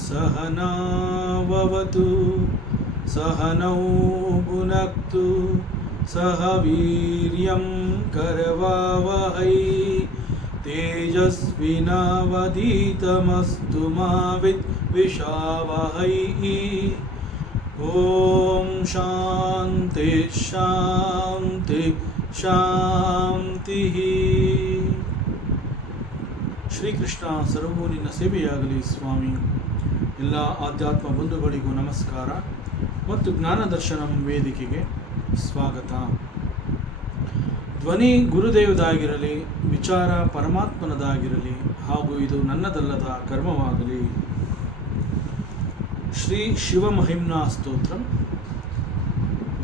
सहनावतु सहनौ भुनक्तु सह वीर्यं करवावहै तेजस्विनावधीतमस्तु मा विद्विषावहै। ओम शांति शांति शांति। ಶ್ರೀಕೃಷ್ಣ ಸರ್ವೂ ನಿನ್ನ ಸೇವೆಯಾಗಲಿ ಸ್ವಾಮಿ. ಎಲ್ಲ ಆಧ್ಯಾತ್ಮ ಬಂಧುಗಳಿಗೂ ನಮಸ್ಕಾರ ಮತ್ತು ಜ್ಞಾನದರ್ಶನಂ ವೇದಿಕೆಗೆ ಸ್ವಾಗತ. ಧ್ವನಿ ಗುರುದೇವದಾಗಿರಲಿ, ವಿಚಾರ ಪರಮಾತ್ಮನದಾಗಿರಲಿ, ಹಾಗೂ ಇದು ನನ್ನದಲ್ಲದ ಕರ್ಮವಾಗಲಿ. Shri ಶಿವಮಹಿಮ್ನಾ Stotram.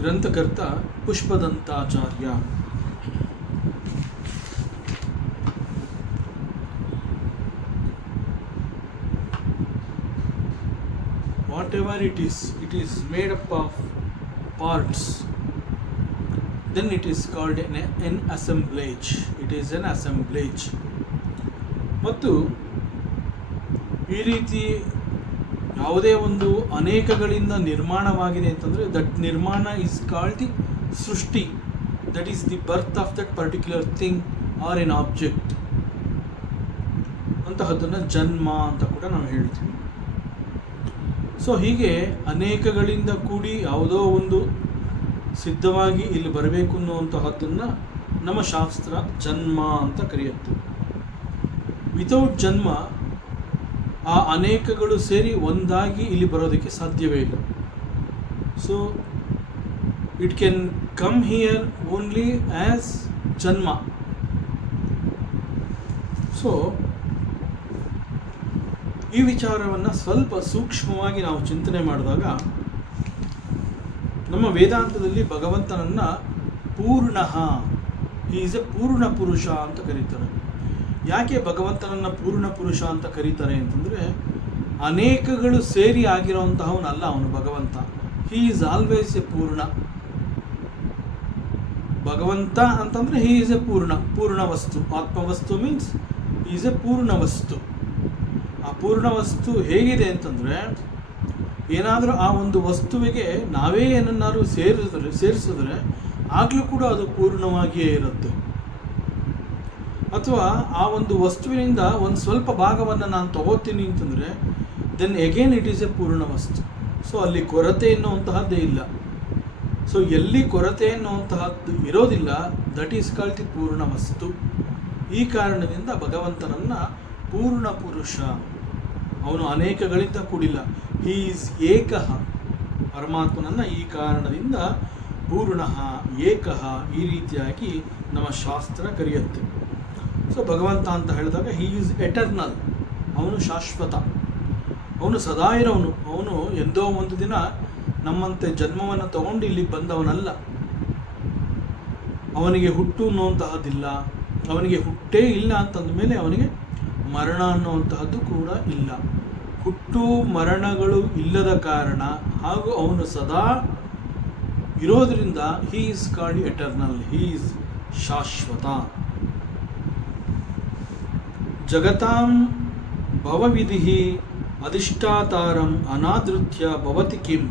ಗ್ರಂಥಕರ್ತ ಪುಷ್ಪದಂತಾಚಾರ್ಯ. Whatever it is made up of parts. Then it is called an assemblage. It is an assemblage. ಮತ್ತು ಈ ರೀತಿ ಯಾವುದೇ ಒಂದು ಅನೇಕಗಳಿಂದ ನಿರ್ಮಾಣವಾಗಿದೆ ಅಂತಂದರೆ ದಟ್ ನಿರ್ಮಾಣ ಇಸ್ ಕಾಲ್ಡ್ ದಿ ಸೃಷ್ಟಿ. That is the birth of that particular thing or an object. ಅಂತಹದ್ದನ್ನು ಜನ್ಮ ಅಂತ ಕೂಡ ನಾವು ಹೇಳ್ತೀವಿ. ಸೊ ಹೀಗೆ ಅನೇಕಗಳಿಂದ ಕೂಡಿ ಯಾವುದೋ ಒಂದು ಸಿದ್ಧವಾಗಿ ಇಲ್ಲಿ ಬರಬೇಕು ಅನ್ನುವಂತಹದ್ದನ್ನು ನಮ್ಮ ಶಾಸ್ತ್ರ ಜನ್ಮ ಅಂತ ಕರೆಯುತ್ತೆ. ವಿತೌಟ್ ಜನ್ಮ ಆ ಅನೇಕಗಳು ಸೇರಿ ಒಂದಾಗಿ ಇಲ್ಲಿ ಬರೋದಕ್ಕೆ ಸಾಧ್ಯವೇ ಇಲ್ಲ. So it can come here only as ಜನ್ಮ. ಸೊ ಈ ವಿಚಾರವನ್ನು ಸ್ವಲ್ಪ ಸೂಕ್ಷ್ಮವಾಗಿ ನಾವು ಚಿಂತನೆ ಮಾಡಿದಾಗ ನಮ್ಮ ವೇದಾಂತದಲ್ಲಿ ಭಗವಂತನನ್ನು ಪೂರ್ಣಃ, ಹಿ ಈಸ್ ಎ ಪೂರ್ಣ ಪುರುಷ ಅಂತ ಕರೀತಾರೆ. ಯಾಕೆ ಭಗವಂತನನ್ನು ಪೂರ್ಣ ಪುರುಷ ಅಂತ ಕರೀತಾರೆ ಅಂತಂದರೆ, ಅನೇಕಗಳು ಸೇರಿ ಆಗಿರೋಂತಹವನಲ್ಲ ಅವನು ಭಗವಂತ. ಹಿ ಈಸ್ ಆಲ್ವೇಸ್ ಎ ಪೂರ್ಣ. ಭಗವಂತ ಅಂತಂದರೆ ಹಿ ಈಸ್ ಎ ಪೂರ್ಣ ವಸ್ತು. ಆತ್ಮವಸ್ತು ಮೀನ್ಸ್ ಈಸ್ ಎ ಪೂರ್ಣ ವಸ್ತು. ಆ ಪೂರ್ಣ ವಸ್ತು ಹೇಗಿದೆ ಅಂತಂದರೆ, ಏನಾದರೂ ಆ ಒಂದು ವಸ್ತುವಿಗೆ ನಾವೇ ಏನನ್ನಾದರೂ ಸೇರಿಸಿದ್ರೆ ಆಗಲೂ ಕೂಡ ಅದು ಪೂರ್ಣವಾಗಿಯೇ ಇರುತ್ತೆ. ಅಥವಾ ಆ ಒಂದು ವಸ್ತುವಿನಿಂದ ಒಂದು ಸ್ವಲ್ಪ ಭಾಗವನ್ನು ನಾನು ತಗೋತೀನಿ ಅಂತಂದರೆ then again it is a ಪೂರ್ಣ ವಸ್ತು. ಸೊ ಅಲ್ಲಿ ಕೊರತೆ ಎನ್ನುವಂತಹದ್ದೇ ಇಲ್ಲ. ಸೊ ಎಲ್ಲಿ ಕೊರತೆ ಎನ್ನುವಂತಹದ್ದು ಇರೋದಿಲ್ಲ, ದಟ್ ಈಸ್ ಕಾಲ್ಡ್ ದಿ ಪೂರ್ಣ ವಸ್ತು. ಈ ಕಾರಣದಿಂದ ಭಗವಂತನನ್ನು ಪೂರ್ಣ ಪುರುಷ, ಅವನು ಅನೇಕಗಳಿಂದ ಕೂಡಿಲ್ಲ. He is ಏಕಃ. ಪರಮಾತ್ಮನನ್ನು ಈ ಕಾರಣದಿಂದ ಪೂರ್ಣಃ, ಏಕಃ ಈ ರೀತಿಯಾಗಿ ನಮ್ಮ ಶಾಸ್ತ್ರ ಕರೆಯುತ್ತೆ. ಸೊ ಭಗವಂತ ಅಂತ ಹೇಳಿದಾಗ ಹಿ ಈಸ್ ಎಟರ್ನಲ್. ಅವನು ಶಾಶ್ವತ, ಅವನು ಸದಾ ಇರೋವನು. ಅವನು ಎಂದೋ ಒಂದು ದಿನ ನಮ್ಮಂತೆ ಜನ್ಮವನ್ನು ತಗೊಂಡು ಇಲ್ಲಿ ಬಂದವನಲ್ಲ. ಅವನಿಗೆ ಹುಟ್ಟು ಅನ್ನುವಂತಹದ್ದಿಲ್ಲ. ಅವನಿಗೆ ಹುಟ್ಟೇ ಇಲ್ಲ ಅಂತಂದ ಮೇಲೆ ಅವನಿಗೆ ಮರಣ ಅನ್ನುವಂತಹದ್ದು ಕೂಡ ಇಲ್ಲ. ಹುಟ್ಟು ಮರಣಗಳು ಇಲ್ಲದ ಕಾರಣ ಹಾಗೂ ಅವನು ಸದಾ ಇರೋದರಿಂದ he is called eternal. He is ಶಾಶ್ವತ. ಜಗತಾಂ ಭವವಿಧಿ ಅಧಿಷ್ಠಾತಾರಂ ಅನಾದೃತ್ಯ ಭವತಿ ಕಿಂ.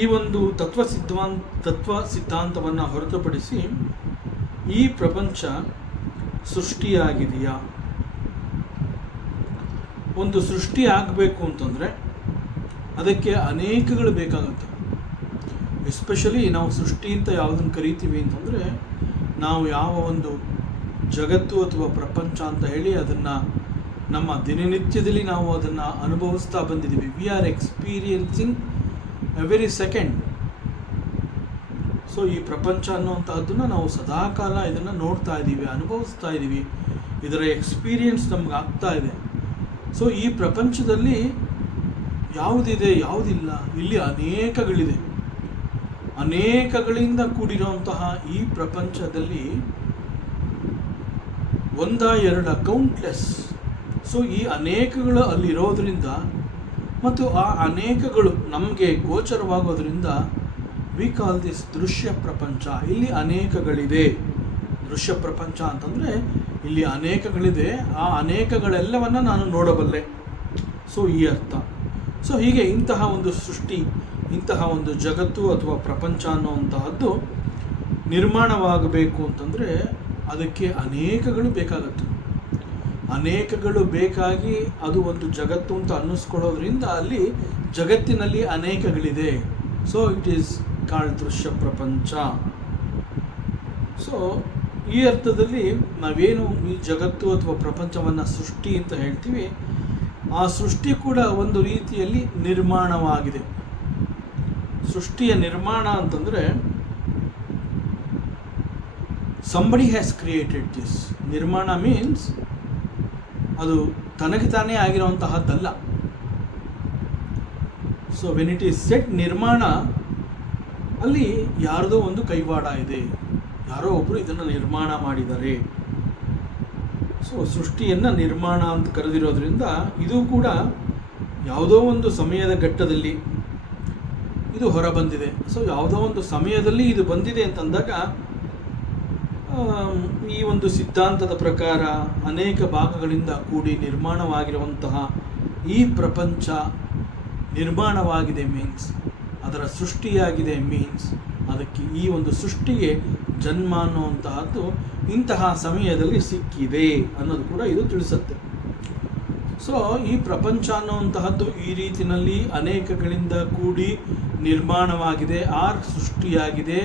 ಈ ಒಂದು ತತ್ವ ಸಿದ್ಧಾಂತವನ್ನು ಹೊರತುಪಡಿಸಿ ಈ ಪ್ರಪಂಚ ಸೃಷ್ಟಿಯಾಗಿದೆಯಾ? ಒಂದು ಸೃಷ್ಟಿ ಆಗಬೇಕು ಅಂತಂದರೆ ಅದಕ್ಕೆ ಅನೇಕಗಳು ಬೇಕಾಗುತ್ತೆ. ಎಸ್ಪೆಷಲಿ ನಾವು ಸೃಷ್ಟಿ ಅಂತ ಯಾವುದನ್ನು ಕರಿತೀವಿ ಅಂತಂದರೆ, ನಾವು ಯಾವ ಒಂದು ಜಗತ್ತು ಅಥವಾ ಪ್ರಪಂಚ ಅಂತ ಹೇಳಿ ಅದನ್ನು ನಮ್ಮ ದಿನನಿತ್ಯದಲ್ಲಿ ನಾವು ಅದನ್ನು ಅನುಭವಿಸ್ತಾ ಬಂದಿದ್ದೀವಿ. We are experiencing every second. So ಈ ಪ್ರಪಂಚ ಅನ್ನುವಂತಹದ್ದನ್ನು ನಾವು ಸದಾಕಾಲ ಇದನ್ನು ನೋಡ್ತಾ ಇದ್ದೀವಿ, ಅನುಭವಿಸ್ತಾ ಇದ್ದೀವಿ, ಇದರ ಎಕ್ಸ್ಪೀರಿಯನ್ಸ್ ನಮ್ಗೆ ಆಗ್ತಾ ಇದೆ. ಸೊ ಈ ಪ್ರಪಂಚದಲ್ಲಿ ಯಾವುದಿದೆ ಯಾವುದಿಲ್ಲ, ಇಲ್ಲಿ ಅನೇಕಗಳಿದೆ. ಅನೇಕಗಳಿಂದ ಕೂಡಿರುವಂತಹ ಈ ಪ್ರಪಂಚದಲ್ಲಿ ಒಂದ ಎರಡ ಕೌಂಟ್ಲೆಸ್. ಸೊ ಈ ಅನೇಕಗಳು ಅಲ್ಲಿರೋದ್ರಿಂದ ಮತ್ತು ಆ ಅನೇಕಗಳು ನಮಗೆ ಗೋಚರವಾಗೋದ್ರಿಂದ ವಿ ಕಾಲ್ ದಿಸ್ ದೃಶ್ಯ ಪ್ರಪಂಚ. ಇಲ್ಲಿ ಅನೇಕಗಳಿದೆ. ದೃಶ್ಯ ಪ್ರಪಂಚ ಅಂತಂದರೆ ಇಲ್ಲಿ ಅನೇಕಗಳಿದೆ, ಆ ಅನೇಕಗಳೆಲ್ಲವನ್ನು ನಾನು ನೋಡಬಲ್ಲೆ. ಸೊ ಈ ಅರ್ಥ. ಸೊ ಹೀಗೆ ಇಂತಹ ಒಂದು ಸೃಷ್ಟಿ, ಇಂತಹ ಒಂದು ಜಗತ್ತು ಅಥವಾ ಪ್ರಪಂಚ ಅನ್ನುವಂತಹದ್ದು ನಿರ್ಮಾಣವಾಗಬೇಕು ಅಂತಂದರೆ ಅದಕ್ಕೆ ಅನೇಕಗಳು ಬೇಕಾಗುತ್ತೆ. ಅನೇಕಗಳು ಬೇಕಾಗಿ ಅದು ಒಂದು ಜಗತ್ತು ಅಂತ ಅನ್ನಿಸ್ಕೊಳ್ಳೋದ್ರಿಂದ ಅಲ್ಲಿ ಜಗತ್ತಿನಲ್ಲಿ ಅನೇಕಗಳಿದೆ. ಸೊ ಇಟ್ ಈಸ್ ಕಾಲ್ಡ್ ದೃಶ್ಯ ಪ್ರಪಂಚ. ಸೊ ಈ ಅರ್ಥದಲ್ಲಿ ನಾವೇನು ಈ ಜಗತ್ತು ಅಥವಾ ಪ್ರಪಂಚವನ್ನು ಸೃಷ್ಟಿ ಅಂತ ಹೇಳ್ತೀವಿ, ಆ ಸೃಷ್ಟಿ ಕೂಡ ಒಂದು ರೀತಿಯಲ್ಲಿ ನಿರ್ಮಾಣವಾಗಿದೆ. ಸೃಷ್ಟಿಯ ನಿರ್ಮಾಣ ಅಂತಂದರೆ somebody has created this. ನಿರ್ಮಾಣ ಮೀನ್ಸ್ ಅದು ತನಗೆ ತಾನೇ ಆಗಿರುವಂತಹದ್ದಲ್ಲ. So when it is said ನಿರ್ಮಾಣ, ಅಲ್ಲಿ ಯಾರದೋ ಒಂದು ಕೈವಾಡ ಇದೆ, ಯಾರೋ ಒಬ್ಬರು ಇದನ್ನು ನಿರ್ಮಾಣ ಮಾಡಿದ್ದಾರೆ. ಸೊ ಸೃಷ್ಟಿಯನ್ನು ನಿರ್ಮಾಣ ಅಂತ ಕರೆದಿರೋದ್ರಿಂದ ಇದು ಕೂಡ ಯಾವುದೋ ಒಂದು ಸಮಯದ ಘಟ್ಟದಲ್ಲಿ ಇದು ಹೊರ ಬಂದಿದೆ. ಸೊ ಯಾವುದೋ ಒಂದು ಸಮಯದಲ್ಲಿ ಇದು ಬಂದಿದೆ ಅಂತಂದಾಗ ಈ ಒಂದು ಸಿದ್ಧಾಂತದ ಪ್ರಕಾರ ಅನೇಕ ಭಾಗಗಳಿಂದ ಕೂಡಿ ನಿರ್ಮಾಣವಾಗಿರುವಂತಹ ಈ ಪ್ರಪಂಚ ನಿರ್ಮಾಣವಾಗಿದೆ ಮೀನ್ಸ್ ಅದರ ಸೃಷ್ಟಿಯಾಗಿದೆ ಮೀನ್ಸ್ ಅದಕ್ಕೆ ಈ ಒಂದು ಸೃಷ್ಟಿಗೆ ಜನ್ಮ ಅನ್ನುವಂತಹದ್ದು ಇಂತಹ ಸಮಯದಲ್ಲಿ ಸಿಕ್ಕಿದೆ ಅನ್ನೋದು ಕೂಡ ಇದು ತಿಳಿಸುತ್ತೆ. ಸೊ ಈ ಪ್ರಪಂಚ ಅನ್ನುವಂತಹದ್ದು ಈ ರೀತಿಯಲ್ಲಿ ಅನೇಕಗಳಿಂದ ಕೂಡಿ ನಿರ್ಮಾಣವಾಗಿದೆ, ಆರ್ ಸೃಷ್ಟಿಯಾಗಿದೆ,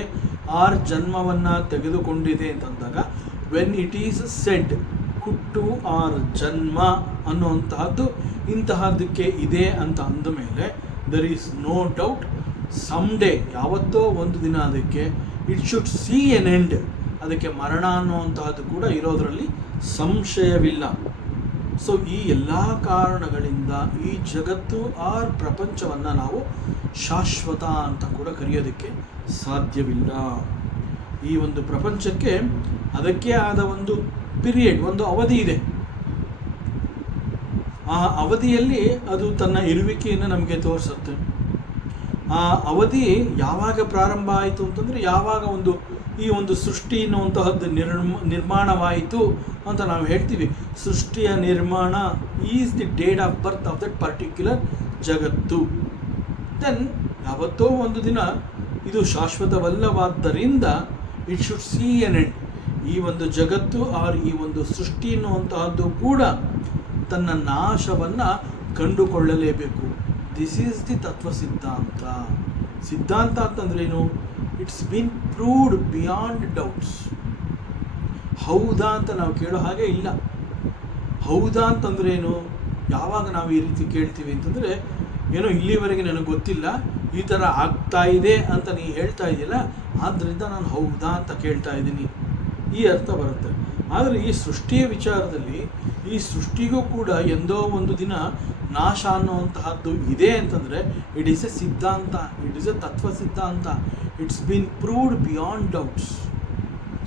ಆರ್ ಜನ್ಮವನ್ನು ತೆಗೆದುಕೊಂಡಿದೆ ಅಂತಂದಾಗ ವೆನ್ ಇಟ್ ಈಸ್ ಸೆಡ್ ಹುಟ್ಟು ಆರ್ ಜನ್ಮ ಅನ್ನುವಂತಹದ್ದು ಇಂತಹದ್ದಕ್ಕೆ ಇದೆ ಅಂತ ಅಂದ ಮೇಲೆ ದರ್ ಈಸ್ ನೋ ಡೌಟ್ ಸಮ್ಡೇ ಯಾವತ್ತೋ ಒಂದು ದಿನ ಅದಕ್ಕೆ it should see an end, ಅದಕ್ಕೆ ಮರಣ ಅನ್ನುವಂತಹದ್ದು ಕೂಡ ಇರೋದರಲ್ಲಿ ಸಂಶಯವಿಲ್ಲ. ಸೊ ಈ ಎಲ್ಲ ಕಾರಣಗಳಿಂದ ಈ ಜಗತ್ತು ಆರ್ ಪ್ರಪಂಚವನ್ನು ನಾವು ಶಾಶ್ವತ ಅಂತ ಕೂಡ ಕರೆಯೋದಕ್ಕೆ ಸಾಧ್ಯವಿಲ್ಲ. ಈ ಒಂದು ಪ್ರಪಂಚಕ್ಕೆ ಅದಕ್ಕೆ ಆದ ಒಂದು ಪೀರಿಯಡ್, ಒಂದು ಅವಧಿ ಇದೆ. ಆ ಅವಧಿಯಲ್ಲಿ ಅದು ತನ್ನ ಇರುವಿಕೆಯನ್ನು ನಮಗೆ ತೋರಿಸುತ್ತೆ. ಆ ಅವಧಿ ಯಾವಾಗ ಪ್ರಾರಂಭ ಆಯಿತು ಅಂತಂದರೆ ಯಾವಾಗ ಈ ಒಂದು ಸೃಷ್ಟಿ ಅನ್ನುವಂತಹದ್ದು ನಿರ್ಮಾಣವಾಯಿತು ಅಂತ ನಾವು ಹೇಳ್ತೀವಿ. ಸೃಷ್ಟಿಯ ನಿರ್ಮಾಣ is the date of birth of that particular ಜಗತ್ತು. ದೆನ್ ಯಾವತ್ತೋ ಒಂದು ದಿನ ಇದು ಶಾಶ್ವತವಲ್ಲವಾದ್ದರಿಂದ it should see an end. ಈ ಒಂದು ಜಗತ್ತು ಆರ್ ಈ ಒಂದು ಸೃಷ್ಟಿ ಅನ್ನುವಂತಹದ್ದು ಕೂಡ ತನ್ನ ನಾಶವನ್ನು ಕಂಡುಕೊಳ್ಳಲೇಬೇಕು. ದಿಸ್ ಈಸ್ ದಿ ತತ್ವ ಸಿದ್ಧಾಂತ. ಸಿದ್ಧಾಂತ ಅಂತಂದ್ರೇನು? It's been proved beyond doubts. ಹೌದಾ ಅಂತ ನಾವು ಕೇಳೋ ಹಾಗೆ ಇಲ್ಲ. ಹೌದಾ ಅಂತಂದ್ರೇನು? ಯಾವಾಗ ನಾವು ಈ ರೀತಿ ಕೇಳ್ತೀವಿ ಅಂತಂದರೆ, ಏನೋ ಇಲ್ಲಿವರೆಗೆ ನನಗೆ ಗೊತ್ತಿಲ್ಲ, ಈ ಥರ ಆಗ್ತಾ ಇದೆ ಅಂತ ನೀನು ಹೇಳ್ತಾ ಇದೆಯಲ್ಲ, ಆದ್ದರಿಂದ ನಾನು ಹೌದಾ ಅಂತ ಕೇಳ್ತಾ ಇದ್ದೀನಿ, ಈ ಅರ್ಥ ಬರುತ್ತೆ. ಆದರೆ ಈ ಸೃಷ್ಟಿಯ ವಿಚಾರದಲ್ಲಿ ಈ ಸೃಷ್ಟಿಗೂ ಕೂಡ ಎಂದೋ ಒಂದು ದಿನ ನಾಶ ಅನ್ನುವಂತಹದ್ದು ಇದೆ ಅಂತಂದರೆ ಇಟ್ ಈಸ್ ಎ ಸಿದ್ಧಾಂತ, ಇಟ್ ಈಸ್ ಎ ತತ್ವ ಸಿದ್ಧಾಂತ. It's been proved beyond doubts.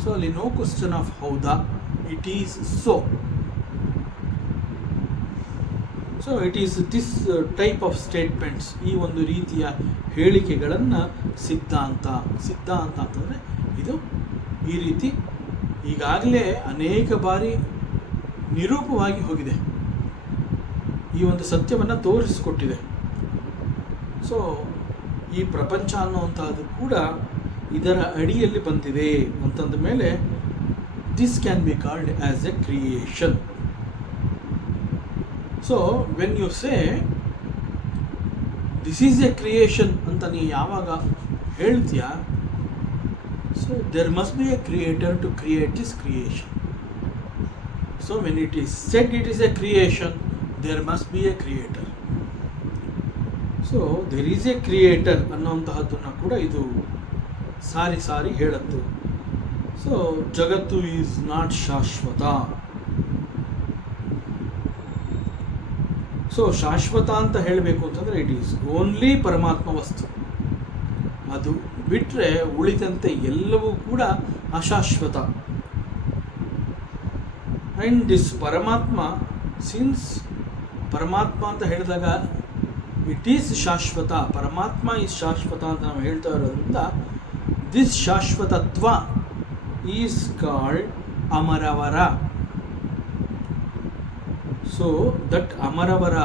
So ಅಲ್ಲಿ ನೋ ಕ್ವಶನ್ ಆಫ್ ಹೌದಾ, it is so. So it is this type of statements, ಈ ಒಂದು ರೀತಿಯ ಹೇಳಿಕೆಗಳನ್ನು ಸಿದ್ಧಾಂತ ಅಂತಂದರೆ ಇದು ಈ ರೀತಿ ಈಗಾಗಲೇ ಅನೇಕ ಬಾರಿ ನಿರೂಪವಾಗಿ ಹೋಗಿದೆ, ಈ ಒಂದು ಸತ್ಯವನ್ನು ತೋರಿಸಿಕೊಟ್ಟಿದೆ. ಸೊ ಈ ಪ್ರಪಂಚ ಅನ್ನುವಂಥದ್ದು ಕೂಡ ಇದರ ಅಡಿಯಲ್ಲಿ ಬಂದಿದೆ ಅಂತಂದ ಮೇಲೆ this can be called as a creation. So when you say this is a creation ಅಂತ ನೀ ಯಾವಾಗ ಹೇಳ್ತೀಯ, so there must be a creator to create this creation. So when it is said it is a creation, there must be a creator. So there is a creator ಅನ್ನೋಂತಹದ್ದನ್ನು ಕೂಡ ಇದು ಸಾರಿ ಸಾರಿ ಹೇಳತ್ತು. ಸೊ ಜಗತ್ತು ಈಸ್ ನಾಟ್ ಶಾಶ್ವತ. So ಶಾಶ್ವತ ಅಂತ ಹೇಳಬೇಕು ಅಂತಂದರೆ ಇಟ್ ಈಸ್ ಓನ್ಲಿ ಪರಮಾತ್ಮ ವಸ್ತು. ಅದು ಬಿಟ್ಟರೆ ಉಳಿದಂತೆ ಎಲ್ಲವೂ ಕೂಡ ಅಶಾಶ್ವತ. ಆ್ಯಂಡ್ ದಿಸ್ ಪರಮಾತ್ಮ, ಸಿನ್ಸ್ ಪರಮಾತ್ಮ ಅಂತ ಹೇಳಿದಾಗ ಇಟ್ ಈಸ್ ಶಾಶ್ವತ, ಪರಮಾತ್ಮ ಈಸ್ ಶಾಶ್ವತ ಅಂತ ನಾವು ಹೇಳ್ತಾ ಇರೋದ್ರಿಂದ ದಿಸ್ ಶಾಶ್ವತತ್ವ ಈಸ್ ಕಾಲ್ಡ್ ಅಮರವರ. ಸೊ ದಟ್ ಅಮರವರ,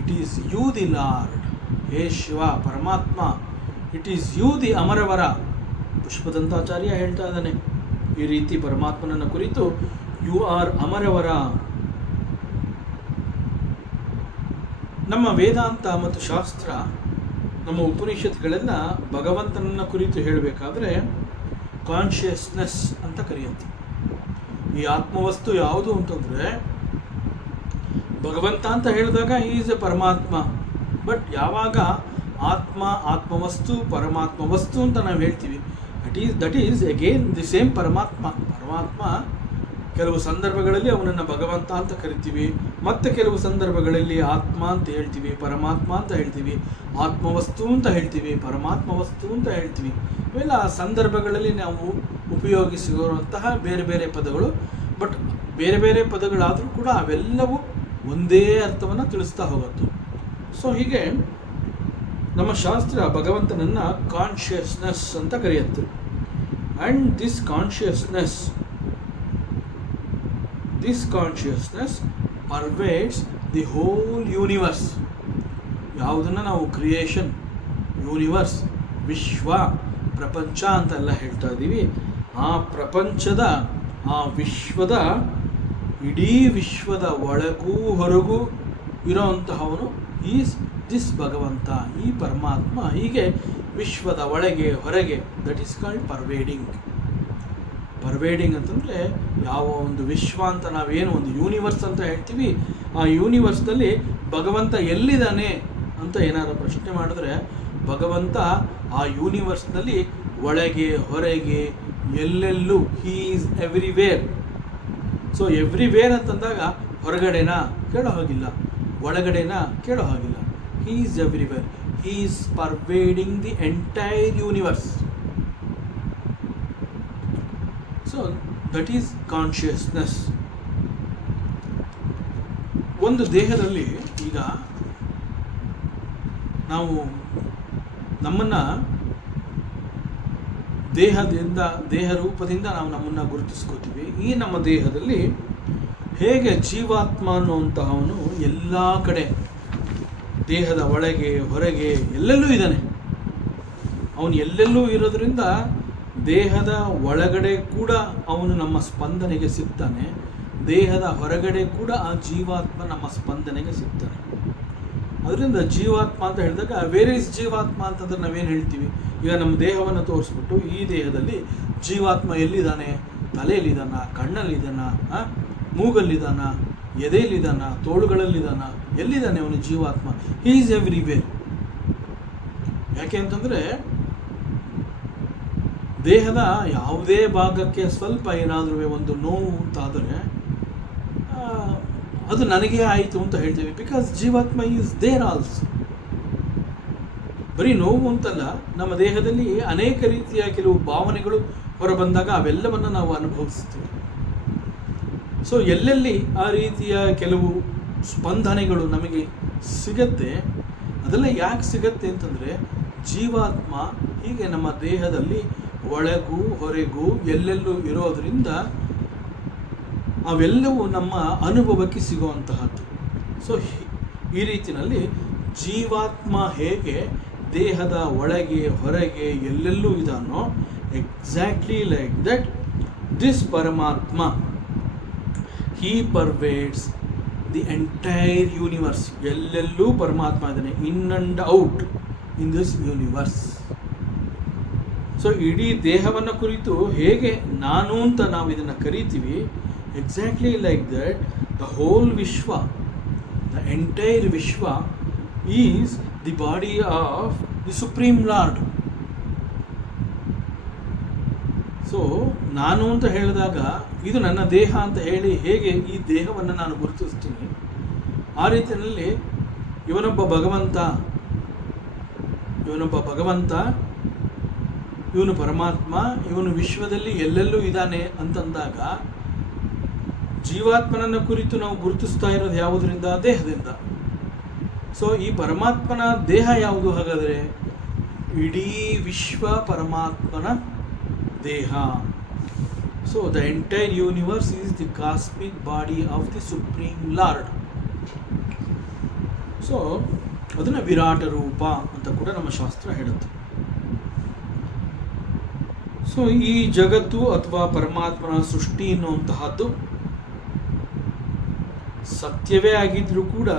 it is you the lord. ಹೇ Shiva Paramatma, it is you the ಅಮರವರ. ಪುಷ್ಪದಂತಾಚಾರ್ಯ ಹೇಳ್ತಾ ಇದ್ದಾನೆ ಈ ರೀತಿ ಪರಮಾತ್ಮನನ್ನು ಕುರಿತು, ಯು ಆರ್ ಅಮರವರ. ನಮ್ಮ ವೇದಾಂತ ಮತ್ತು ಶಾಸ್ತ್ರ, ನಮ್ಮ ಉಪನಿಷತ್ಗಳೆಲ್ಲ ಭಗವಂತನನ್ನು ಕುರಿತು ಹೇಳಬೇಕಾದ್ರೆ ಕಾನ್ಷಿಯಸ್ನೆಸ್ ಅಂತ ಕರೆಯುತ್ತೆ. ಈ ಆತ್ಮವಸ್ತು ಯಾವುದು ಅಂತಂದರೆ, ಭಗವಂತ ಅಂತ ಹೇಳಿದಾಗ ಈಸ್ ಎ ಪರಮಾತ್ಮ. ಬಟ್ ಯಾವಾಗ ಆತ್ಮವಸ್ತು ಪರಮಾತ್ಮ ವಸ್ತು ಅಂತ ನಾವು ಹೇಳ್ತೀವಿ, that is again the same ಪರಮಾತ್ಮ. ಕೆಲವು ಸಂದರ್ಭಗಳಲ್ಲಿ ಅವನನ್ನು ಭಗವಂತ ಅಂತ ಕರಿತೀವಿ, ಮತ್ತು ಕೆಲವು ಸಂದರ್ಭಗಳಲ್ಲಿ ಆತ್ಮ ಅಂತ ಹೇಳ್ತೀವಿ, ಪರಮಾತ್ಮ ಅಂತ ಹೇಳ್ತೀವಿ, ಆತ್ಮವಸ್ತು ಅಂತ ಹೇಳ್ತೀವಿ, ಪರಮಾತ್ಮ ವಸ್ತು ಅಂತ ಹೇಳ್ತೀವಿ. ಇವೆಲ್ಲ ಸಂದರ್ಭಗಳಲ್ಲಿ ನಾವು ಉಪಯೋಗಿಸಿರುವಂತಹ ಬೇರೆ ಬೇರೆ ಪದಗಳು. ಬಟ್ ಬೇರೆ ಬೇರೆ ಪದಗಳಾದರೂ ಕೂಡ ಅವೆಲ್ಲವೂ ಒಂದೇ ಅರ್ಥವನ್ನು ತಿಳಿಸ್ತಾ ಹೋಗುತ್ತೆ. ಸೊ ಹೀಗೆ ನಮ್ಮ ಶಾಸ್ತ್ರ ಭಗವಂತನನ್ನು ಕಾನ್ಷಿಯಸ್ನೆಸ್ ಅಂತ ಕರೆಯುತ್ತೆ. And this consciousness pervades the whole universe. ಯಾವುದನ್ನು ನಾವು ಕ್ರಿಯೇಷನ್, ಯೂನಿವರ್ಸ್, ವಿಶ್ವ, ಪ್ರಪಂಚ ಅಂತೆಲ್ಲ ಹೇಳ್ತಾ ಇದ್ದೀವಿ, ಆ ಪ್ರಪಂಚದ, ಆ ವಿಶ್ವದ, ಇಡೀ ವಿಶ್ವದ ಒಳಗೂ ಹೊರಗೂ ಇರೋಂತಹವನು ಈಸ್ ದಿಸ್ ಭಗವಂತ, ಈ ಪರಮಾತ್ಮ. ಹೀಗೆ ವಿಶ್ವದ ಒಳಗೆ ಹೊರಗೆ, ದಟ್ ಈಸ್ ಕಾಲ್ಡ್ ಪರ್ವೇಡಿಂಗ್. ಅಂತಂದರೆ ಯಾವ ಒಂದು ವಿಶ್ವ ಅಂತ ನಾವೇನು ಒಂದು ಯೂನಿವರ್ಸ್ ಅಂತ ಹೇಳ್ತೀವಿ, ಆ ಯೂನಿವರ್ಸ್ನಲ್ಲಿ ಭಗವಂತ ಎಲ್ಲಿದ್ದಾನೆ ಅಂತ ಏನಾದರೂ ಪ್ರಶ್ನೆ ಮಾಡಿದ್ರೆ, ಭಗವಂತ ಆ ಯೂನಿವರ್ಸ್ನಲ್ಲಿ ಒಳಗೆ ಹೊರಗೆ ಎಲ್ಲೆಲ್ಲೂ, he is everywhere. So everywhere ಅಂತಂದಾಗ ಹೊರಗಡೆನಾ ಕೇಳೋ ಹಾಗಿಲ್ಲ, ಒಳಗಡೆನಾ ಕೇಳೋ ಹಾಗಿಲ್ಲ. He is everywhere. He is pervading the entire universe. So that is consciousness. ಒಂದು ದೇಹದಲ್ಲಿ ಈಗ ನಾವು ನಮ್ಮನ್ನು ದೇಹ ರೂಪದಿಂದ ನಾವು ನಮ್ಮನ್ನು ಗುರುತಿಸ್ಕೋತೀವಿ. ಈ ನಮ್ಮ ದೇಹದಲ್ಲಿ ಹೇಗೆ ಜೀವಾತ್ಮ ಅನ್ನುವಂತಹವನು ಎಲ್ಲ ಕಡೆ, ದೇಹದ ಒಳಗೆ ಹೊರಗೆ ಎಲ್ಲೆಲ್ಲೂ ಇದ್ದಾನೆ. ಅವನು ಎಲ್ಲೆಲ್ಲೂ ಇರೋದ್ರಿಂದ ದೇಹದ ಒಳಗಡೆ ಕೂಡ ಅವನು ನಮ್ಮ ಸ್ಪಂದನೆಗೆ ಸಿಗ್ತಾನೆ, ದೇಹದ ಹೊರಗಡೆ ಕೂಡ ಆ ಜೀವಾತ್ಮ ನಮ್ಮ ಸ್ಪಂದನೆಗೆ ಸಿಗ್ತಾನೆ. ಅದರಿಂದ ಜೀವಾತ್ಮ ಅಂತ ಹೇಳಿದಾಗ, ವೇರ್ ಈಸ್ ಜೀವಾತ್ಮ ಅಂತಂದ್ರೆ ನಾವೇನು ಹೇಳ್ತೀವಿ? ಈಗ ನಮ್ಮ ದೇಹವನ್ನು ತೋರಿಸ್ಬಿಟ್ಟು, ಈ ದೇಹದಲ್ಲಿ ಜೀವಾತ್ಮ ಎಲ್ಲಿದ್ದಾನೆ? ತಲೆಯಲ್ಲಿದ್ದಾನ, ಕಣ್ಣಲ್ಲಿದ್ದಾನ, ಮೂಗಲ್ಲಿದ್ದಾನ, ಎದೆಯಲ್ಲಿದ್ದಾನ, ತೋಳುಗಳಲ್ಲಿದ್ದಾನ, ಎಲ್ಲಿದ್ದಾನೆ ಅವನು ಜೀವಾತ್ಮ? He is everywhere. ಯಾಕೆ ಅಂತಂದರೆ, ದೇಹದ ಯಾವುದೇ ಭಾಗಕ್ಕೆ ಸ್ವಲ್ಪ ಏನಾದರೂ ಒಂದು ನೋವು ಅಂತಾದರೆ ಅದು ನನಗೆ ಆಯಿತು ಅಂತ ಹೇಳ್ತೀವಿ, ಬಿಕಾಸ್ ಜೀವಾತ್ಮ ಈಸ್ ದೇರ್ ಆಲ್ಸೋ. ಬರೀ ನೋವು ಅಂತಲ್ಲ, ನಮ್ಮ ದೇಹದಲ್ಲಿ ಅನೇಕ ರೀತಿಯ ಕೆಲವು ಭಾವನೆಗಳು ಹೊರಬಂದಾಗ ಅವೆಲ್ಲವನ್ನು ನಾವು ಅನುಭವಿಸ್ತೀವಿ. ಸೊ ಎಲ್ಲೆಲ್ಲಿ ಆ ರೀತಿಯ ಕೆಲವು ಸ್ಪಂದನೆಗಳು ನಮಗೆ ಸಿಗತ್ತೆ, ಅದೆಲ್ಲ ಯಾಕೆ ಸಿಗತ್ತೆ ಅಂತಂದರೆ, ಜೀವಾತ್ಮ ಹೀಗೆ ನಮ್ಮ ದೇಹದಲ್ಲಿ ಒಳಗೂ ಹೊರಗೂ ಎಲ್ಲೆಲ್ಲೂ ಇರೋದರಿಂದ ಅವೆಲ್ಲವೂ ನಮ್ಮ ಅನುಭವಕ್ಕೆ ಸಿಗುವಂತಹದ್ದು. ಸೊ ಈ ರೀತಿಯಲ್ಲಿ ಜೀವಾತ್ಮ ಹೇಗೆ ದೇಹದ ಒಳಗೆ ಹೊರಗೆ ಎಲ್ಲೆಲ್ಲೂ ಇದಾನೋ, ಎಕ್ಸಾಕ್ಟ್ಲಿ ಲೈಕ್ ದಟ್ ದಿಸ್ ಪರಮಾತ್ಮ, ಹೀ ಪರ್ವೇಡ್ಸ್ ದಿ ಎಂಟೈರ್ ಯೂನಿವರ್ಸ್. ಎಲ್ಲೆಲ್ಲೂ ಪರಮಾತ್ಮ ಇದ್ದಾನೆ, in and out in this universe. So ಇಡೀ ದೇಹವನ್ನು ಕುರಿತು ಹೇಗೆ ನಾನು ಅಂತ ನಾವು ಇದನ್ನು ಕರಿತೀವಿ, Exactly like that, the whole Vishwa, the entire Vishwa is the body of the Supreme Lord. So ನಾನು ಅಂತ ಹೇಳಿದಾಗ ಇದು ನನ್ನ ದೇಹ ಅಂತ ಹೇಳಿ ಹೇಗೆ ಈ ದೇಹವನ್ನು ನಾನು ಗುರುತಿಸ್ತೀನಿ, ಆ ರೀತಿಯಲ್ಲಿ ಇವನೊಬ್ಬ ಭಗವಂತ, ಇವನು ಪರಮಾತ್ಮ, ಇವನು ವಿಶ್ವದಲ್ಲಿ ಎಲ್ಲೆಲ್ಲೂ ಇದ್ದಾನೆ ಅಂತಂದಾಗ ಜೀವಾತ್ಮನನ್ನು ಕುರಿತು ನಾವು ಗುರುತಿಸ್ತಾ ಇರೋದು ಯಾವುದರಿಂದ? ದೇಹದಿಂದ. ಸೊ ಈ ಪರಮಾತ್ಮನ ದೇಹ ಯಾವುದು ಹಾಗಾದರೆ? ಇಡೀ ವಿಶ್ವ ಪರಮಾತ್ಮನ ದೇಹ. So the entire universe is the cosmic body of the supreme lord. So ಅದನ್ನು ವಿರಾಟ ರೂಪ ಅಂತ ಕೂಡ ನಮ್ಮ ಶಾಸ್ತ್ರ ಹೇಳುತ್ತೆ. ಸೊ ಈ ಜಗತ್ತು ಅಥವಾ ಪರಮಾತ್ಮನ ಸೃಷ್ಟಿ ಎನ್ನುವಂತಹದ್ದು ಸತ್ಯವೇ ಆಗಿದ್ರೂ ಕೂಡ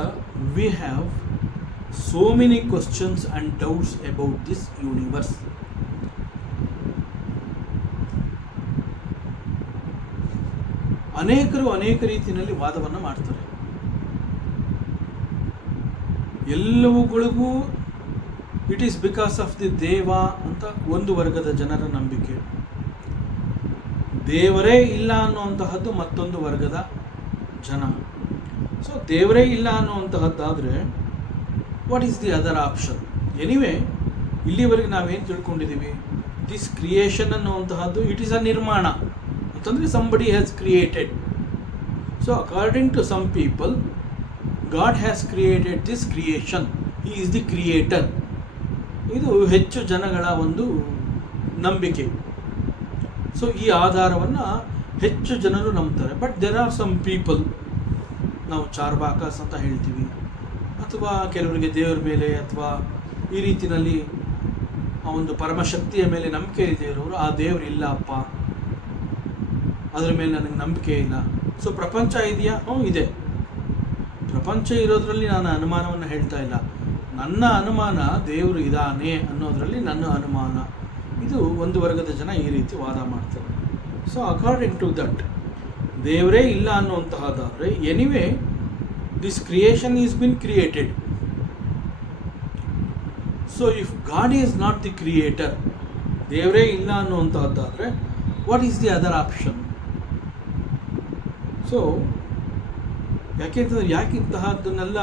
we have so many questions and doubts about this universe. ಅನೇಕರು ಅನೇಕ ರೀತಿಯಲ್ಲಿ ವಾದವನ್ನು ಮಾಡ್ತಾರೆ. ಎಲ್ಲವುಗಳಿಗೂ it is because of the ದೇವ ಅಂತ ಒಂದು ವರ್ಗದ ಜನರ ನಂಬಿಕೆ. ದೇವರೇ ಇಲ್ಲ ಅನ್ನುವಂತಹದ್ದು ಮತ್ತೊಂದು ವರ್ಗದ ಜನ. ಸೊ ದೇವರೇ ಇಲ್ಲ ಅನ್ನುವಂತಹದ್ದಾದರೆ what is the other option? Anyway, ಇಲ್ಲಿವರೆಗೆ ನಾವೇನು ತಿಳ್ಕೊಂಡಿದ್ದೀವಿ? ದಿಸ್ ಕ್ರಿಯೇಷನ್ ಅನ್ನುವಂತಹದ್ದು ಇಟ್ ಈಸ್ ಅ ನಿರ್ಮಾಣ ಅಂತಂದರೆ somebody has created. So according to some people, god has created this creation, he is the creator. ಇದು ಹೆಚ್ಚು ಜನಗಳ ಒಂದು ನಂಬಿಕೆ. ಸೊ ಈ ಆಧಾರವನ್ನು ಹೆಚ್ಚು ಜನರು ನಂಬ್ತಾರೆ. But there are some people, ನಾವು ಚಾರ್ವಾಕಸ್ ಅಂತ ಹೇಳ್ತೀವಿ, ಅಥವಾ ಕೆಲವರಿಗೆ ದೇವರ ಮೇಲೆ ಅಥವಾ ಈ ರೀತಿಯಲ್ಲಿ ಆ ಒಂದು ಪರಮಶಕ್ತಿಯ ಮೇಲೆ ನಂಬಿಕೆ ಇದೆ ಇರೋರು, ಆ ದೇವರು ಇಲ್ಲ ಅಪ್ಪ, ಅದರ ಮೇಲೆ ನನಗೆ ನಂಬಿಕೆ ಇಲ್ಲ. ಸೊ ಪ್ರಪಂಚ ಇದೆಯಾ? ಇದೆ. ಪ್ರಪಂಚ ಇರೋದ್ರಲ್ಲಿ ನಾನು ಅನುಮಾನವನ್ನು ಹೇಳ್ತಾ ಇಲ್ಲ. ನನ್ನ ಅನುಮಾನ ದೇವರು ಇದ್ದಾನೆ ಅನ್ನೋದರಲ್ಲಿ ನನ್ನ ಅನುಮಾನ. ಇದು ಒಂದು ವರ್ಗದ ಜನ ಈ ರೀತಿ ವಾದ ಮಾಡ್ತಾರೆ. ಸೊ ಅಕಾರ್ಡಿಂಗ್ ಟು ದಟ್, ದೇವರೇ ಇಲ್ಲ ಅನ್ನುವಂತಹದ್ದಾದರೆ anyway this creation is been created. So if god is not the creator, ದೇವರೇ ಇಲ್ಲ ಅನ್ನುವಂತಹದ್ದಾದರೆ what is the other option? So ಯಾಕಿಂತಹದ್ದನ್ನೆಲ್ಲ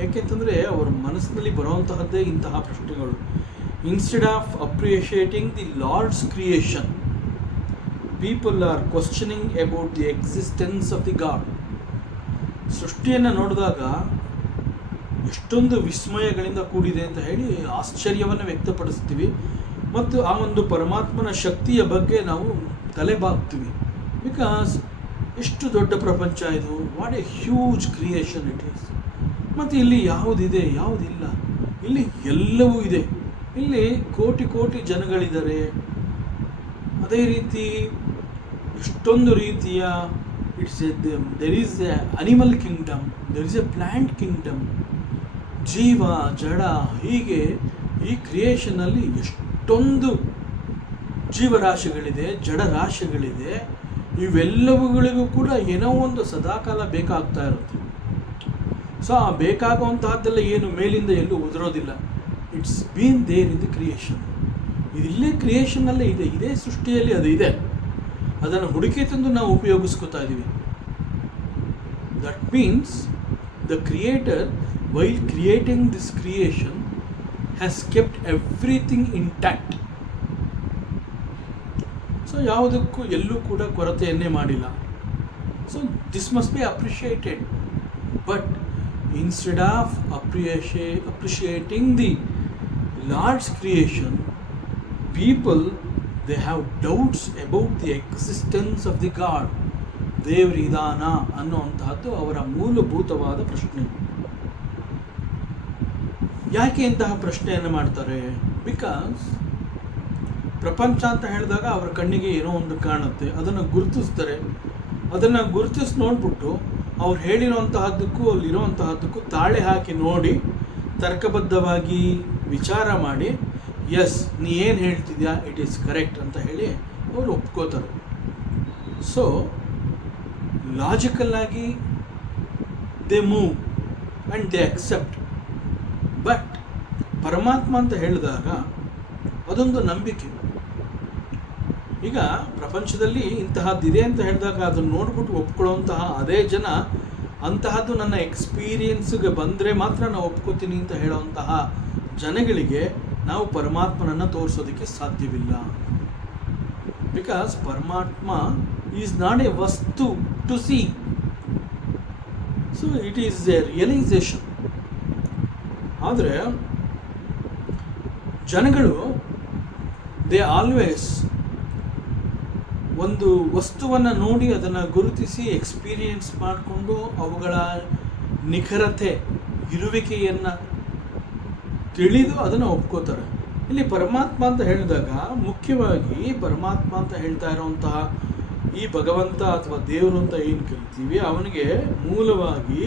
ಯಾಕೆಂತಂದರೆ ಅವರ ಮನಸ್ಸಿನಲ್ಲಿ ಬರುವಂತಹದ್ದೇ ಇಂತಹ ಪ್ರಶ್ನೆಗಳು. Instead of appreciating the lord's creation, people are questioning about the existence of the god. ಸೃಷ್ಟಿಯನ್ನು ನೋಡಿದಾಗ ಎಷ್ಟೊಂದು ವಿಸ್ಮಯಗಳಿಂದ ಕೂಡಿದೆ ಅಂತ ಹೇಳಿ ಆಶ್ಚರ್ಯವನ್ನು ವ್ಯಕ್ತಪಡಿಸ್ತೀವಿ, ಮತ್ತು ಆ ಒಂದು ಪರಮಾತ್ಮನ ಶಕ್ತಿಯ ಬಗ್ಗೆ ನಾವು ತಲೆಬಾಗ್ತೀವಿ. ಬಿಕಾಸ್ ಎಷ್ಟು ದೊಡ್ಡ ಪ್ರಪಂಚ ಇದು, what A huge creation it is. ಮತ್ತು ಇಲ್ಲಿ ಯಾವುದಿದೆ ಯಾವುದಿಲ್ಲ, ಇಲ್ಲಿ ಎಲ್ಲವೂ ಇದೆ. ಇಲ್ಲಿ ಕೋಟಿ ಕೋಟಿ ಜನಗಳಿದ್ದಾರೆ. ಅದೇ ರೀತಿ ಎಷ್ಟೊಂದು ರೀತಿಯ there is A animal Kingdom, there is A plant Kingdom, ಜೀವ ಜಡ, ಹೀಗೆ ಈ ಕ್ರಿಯೇಷನಲ್ಲಿ ಎಷ್ಟೊಂದು ಜೀವರಾಶಿಗಳಿದೆ, ಜಡರಾಶಿಗಳಿದೆ. ಇವೆಲ್ಲವುಗಳಿಗೂ ಕೂಡ ಏನೋ ಒಂದು ಸದಾಕಾಲ ಬೇಕಾಗ್ತಾ ಇರುತ್ತೆ. ಸೊ ಆ ಬೇಕಾಗುವಂತಹದ್ದೆಲ್ಲ ಏನು ಮೇಲಿಂದ ಎಲ್ಲೂ ಉದುರೋದಿಲ್ಲ. It's been there in the creation. ಇದಿಲ್ಲೇ ಕ್ರಿಯೇಷನ್ನಲ್ಲೇ ಇದೆ, ಇದೇ ಸೃಷ್ಟಿಯಲ್ಲಿ ಅದು ಇದೆ. ಅದನ್ನು ಹುಡುಕಿ ತಂದು ನಾವು ಉಪಯೋಗಿಸ್ಕೊತಾ ಇದ್ದೀವಿ. That means the creator while creating this creation has kept everything intact. So ಯಾವುದಕ್ಕೂ ಎಲ್ಲೂ ಕೂಡ ಕೊರತೆಯನ್ನೇ ಮಾಡಿಲ್ಲ. So this must be appreciated. But instead of appreciating the Lord's creation, people, they have doubts about the existence of the God. ದೇವರು ಇದಾನ ಅನ್ನುವಂತಹದ್ದು ಅವರ ಮೂಲಭೂತವಾದ ಪ್ರಶ್ನೆ. ಯಾಕೆ ಇಂತಹ ಪ್ರಶ್ನೆಯನ್ನು ಮಾಡ್ತಾರೆ? ಬಿಕಾಸ್ ಪ್ರಪಂಚ ಅಂತ ಹೇಳಿದಾಗ ಅವರ ಕಣ್ಣಿಗೆ ಏನೋ ಒಂದು ಕಾಣುತ್ತೆ, ಅದನ್ನು ಗುರುತಿಸ್ತಾರೆ. ಅದನ್ನು ಗುರುತಿಸಿ ನೋಡ್ಬಿಟ್ಟು ಅವ್ರು ಹೇಳಿರೋಂತಹದ್ದಕ್ಕೂ ಅಲ್ಲಿರೋಂತಹದ್ದಕ್ಕೂ ತಾಳೆ ಹಾಕಿ ನೋಡಿ ತರ್ಕಬದ್ಧವಾಗಿ ವಿಚಾರ ಮಾಡಿ, ಎಸ್ ನೀ ಏನು ಹೇಳ್ತಿದ್ಯಾ, ಇಟ್ ಈಸ್ ಕರೆಕ್ಟ್ ಅಂತ ಹೇಳಿ ಅವರು ಒಪ್ಕೋತಾರೆ. ಸೊ ಲಾಜಿಕಲ್ ಆಗಿ they move and they accept. But ಪರಮಾತ್ಮ ಅಂತ ಹೇಳಿದಾಗ ಅದೊಂದು ನಂಬಿಕೆ. ಈಗ ಪ್ರಪಂಚದಲ್ಲಿ ಇಂತಹದ್ದಿದೆ ಅಂತ ಹೇಳಿದಾಗ ಅದನ್ನು ನೋಡ್ಬಿಟ್ಟು ಒಪ್ಕೊಳ್ಳೋಂತಹ ಅದೇ ಜನ ಅಂತಹದ್ದು ನನ್ನ ಎಕ್ಸ್ಪೀರಿಯನ್ಸ್ಗೆ ಬಂದರೆ ಮಾತ್ರ ನಾನು ಒಪ್ಕೋತೀನಿ ಅಂತ ಹೇಳೋವಂತಹ ಜನಗಳಿಗೆ ನಾವು ಪರಮಾತ್ಮನನ್ನು ತೋರಿಸೋದಕ್ಕೆ ಸಾಧ್ಯವಿಲ್ಲ. ಬಿಕಾಸ್ ಪರಮಾತ್ಮ ಈಸ್ ನಾಟ್ ಎ ವಸ್ತು to see. So it is a realisation. ಆದರೆ ಜನಗಳು ದೇ ಆಲ್ವೇಸ್ ಒಂದು ವಸ್ತುವನ್ನು ನೋಡಿ ಅದನ್ನು ಗುರುತಿಸಿ ಎಕ್ಸ್ಪೀರಿಯನ್ಸ್ ಮಾಡಿಕೊಂಡು ಅವುಗಳ ನಿಖರತೆ ಇರುವಿಕೆಯನ್ನು ತಿಳಿದು ಅದನ್ನು ಒಪ್ಕೋತಾರೆ. ಇಲ್ಲಿ ಪರಮಾತ್ಮ ಅಂತ ಹೇಳಿದಾಗ ಮುಖ್ಯವಾಗಿ ಪರಮಾತ್ಮ ಅಂತ ಹೇಳ್ತಾ ಇರೋವಂತಹ ಈ ಭಗವಂತ ಅಥವಾ ದೇವರು ಅಂತ ಏನು ಕರಿತೀವಿ, ಅವನಿಗೆ ಮೂಲವಾಗಿ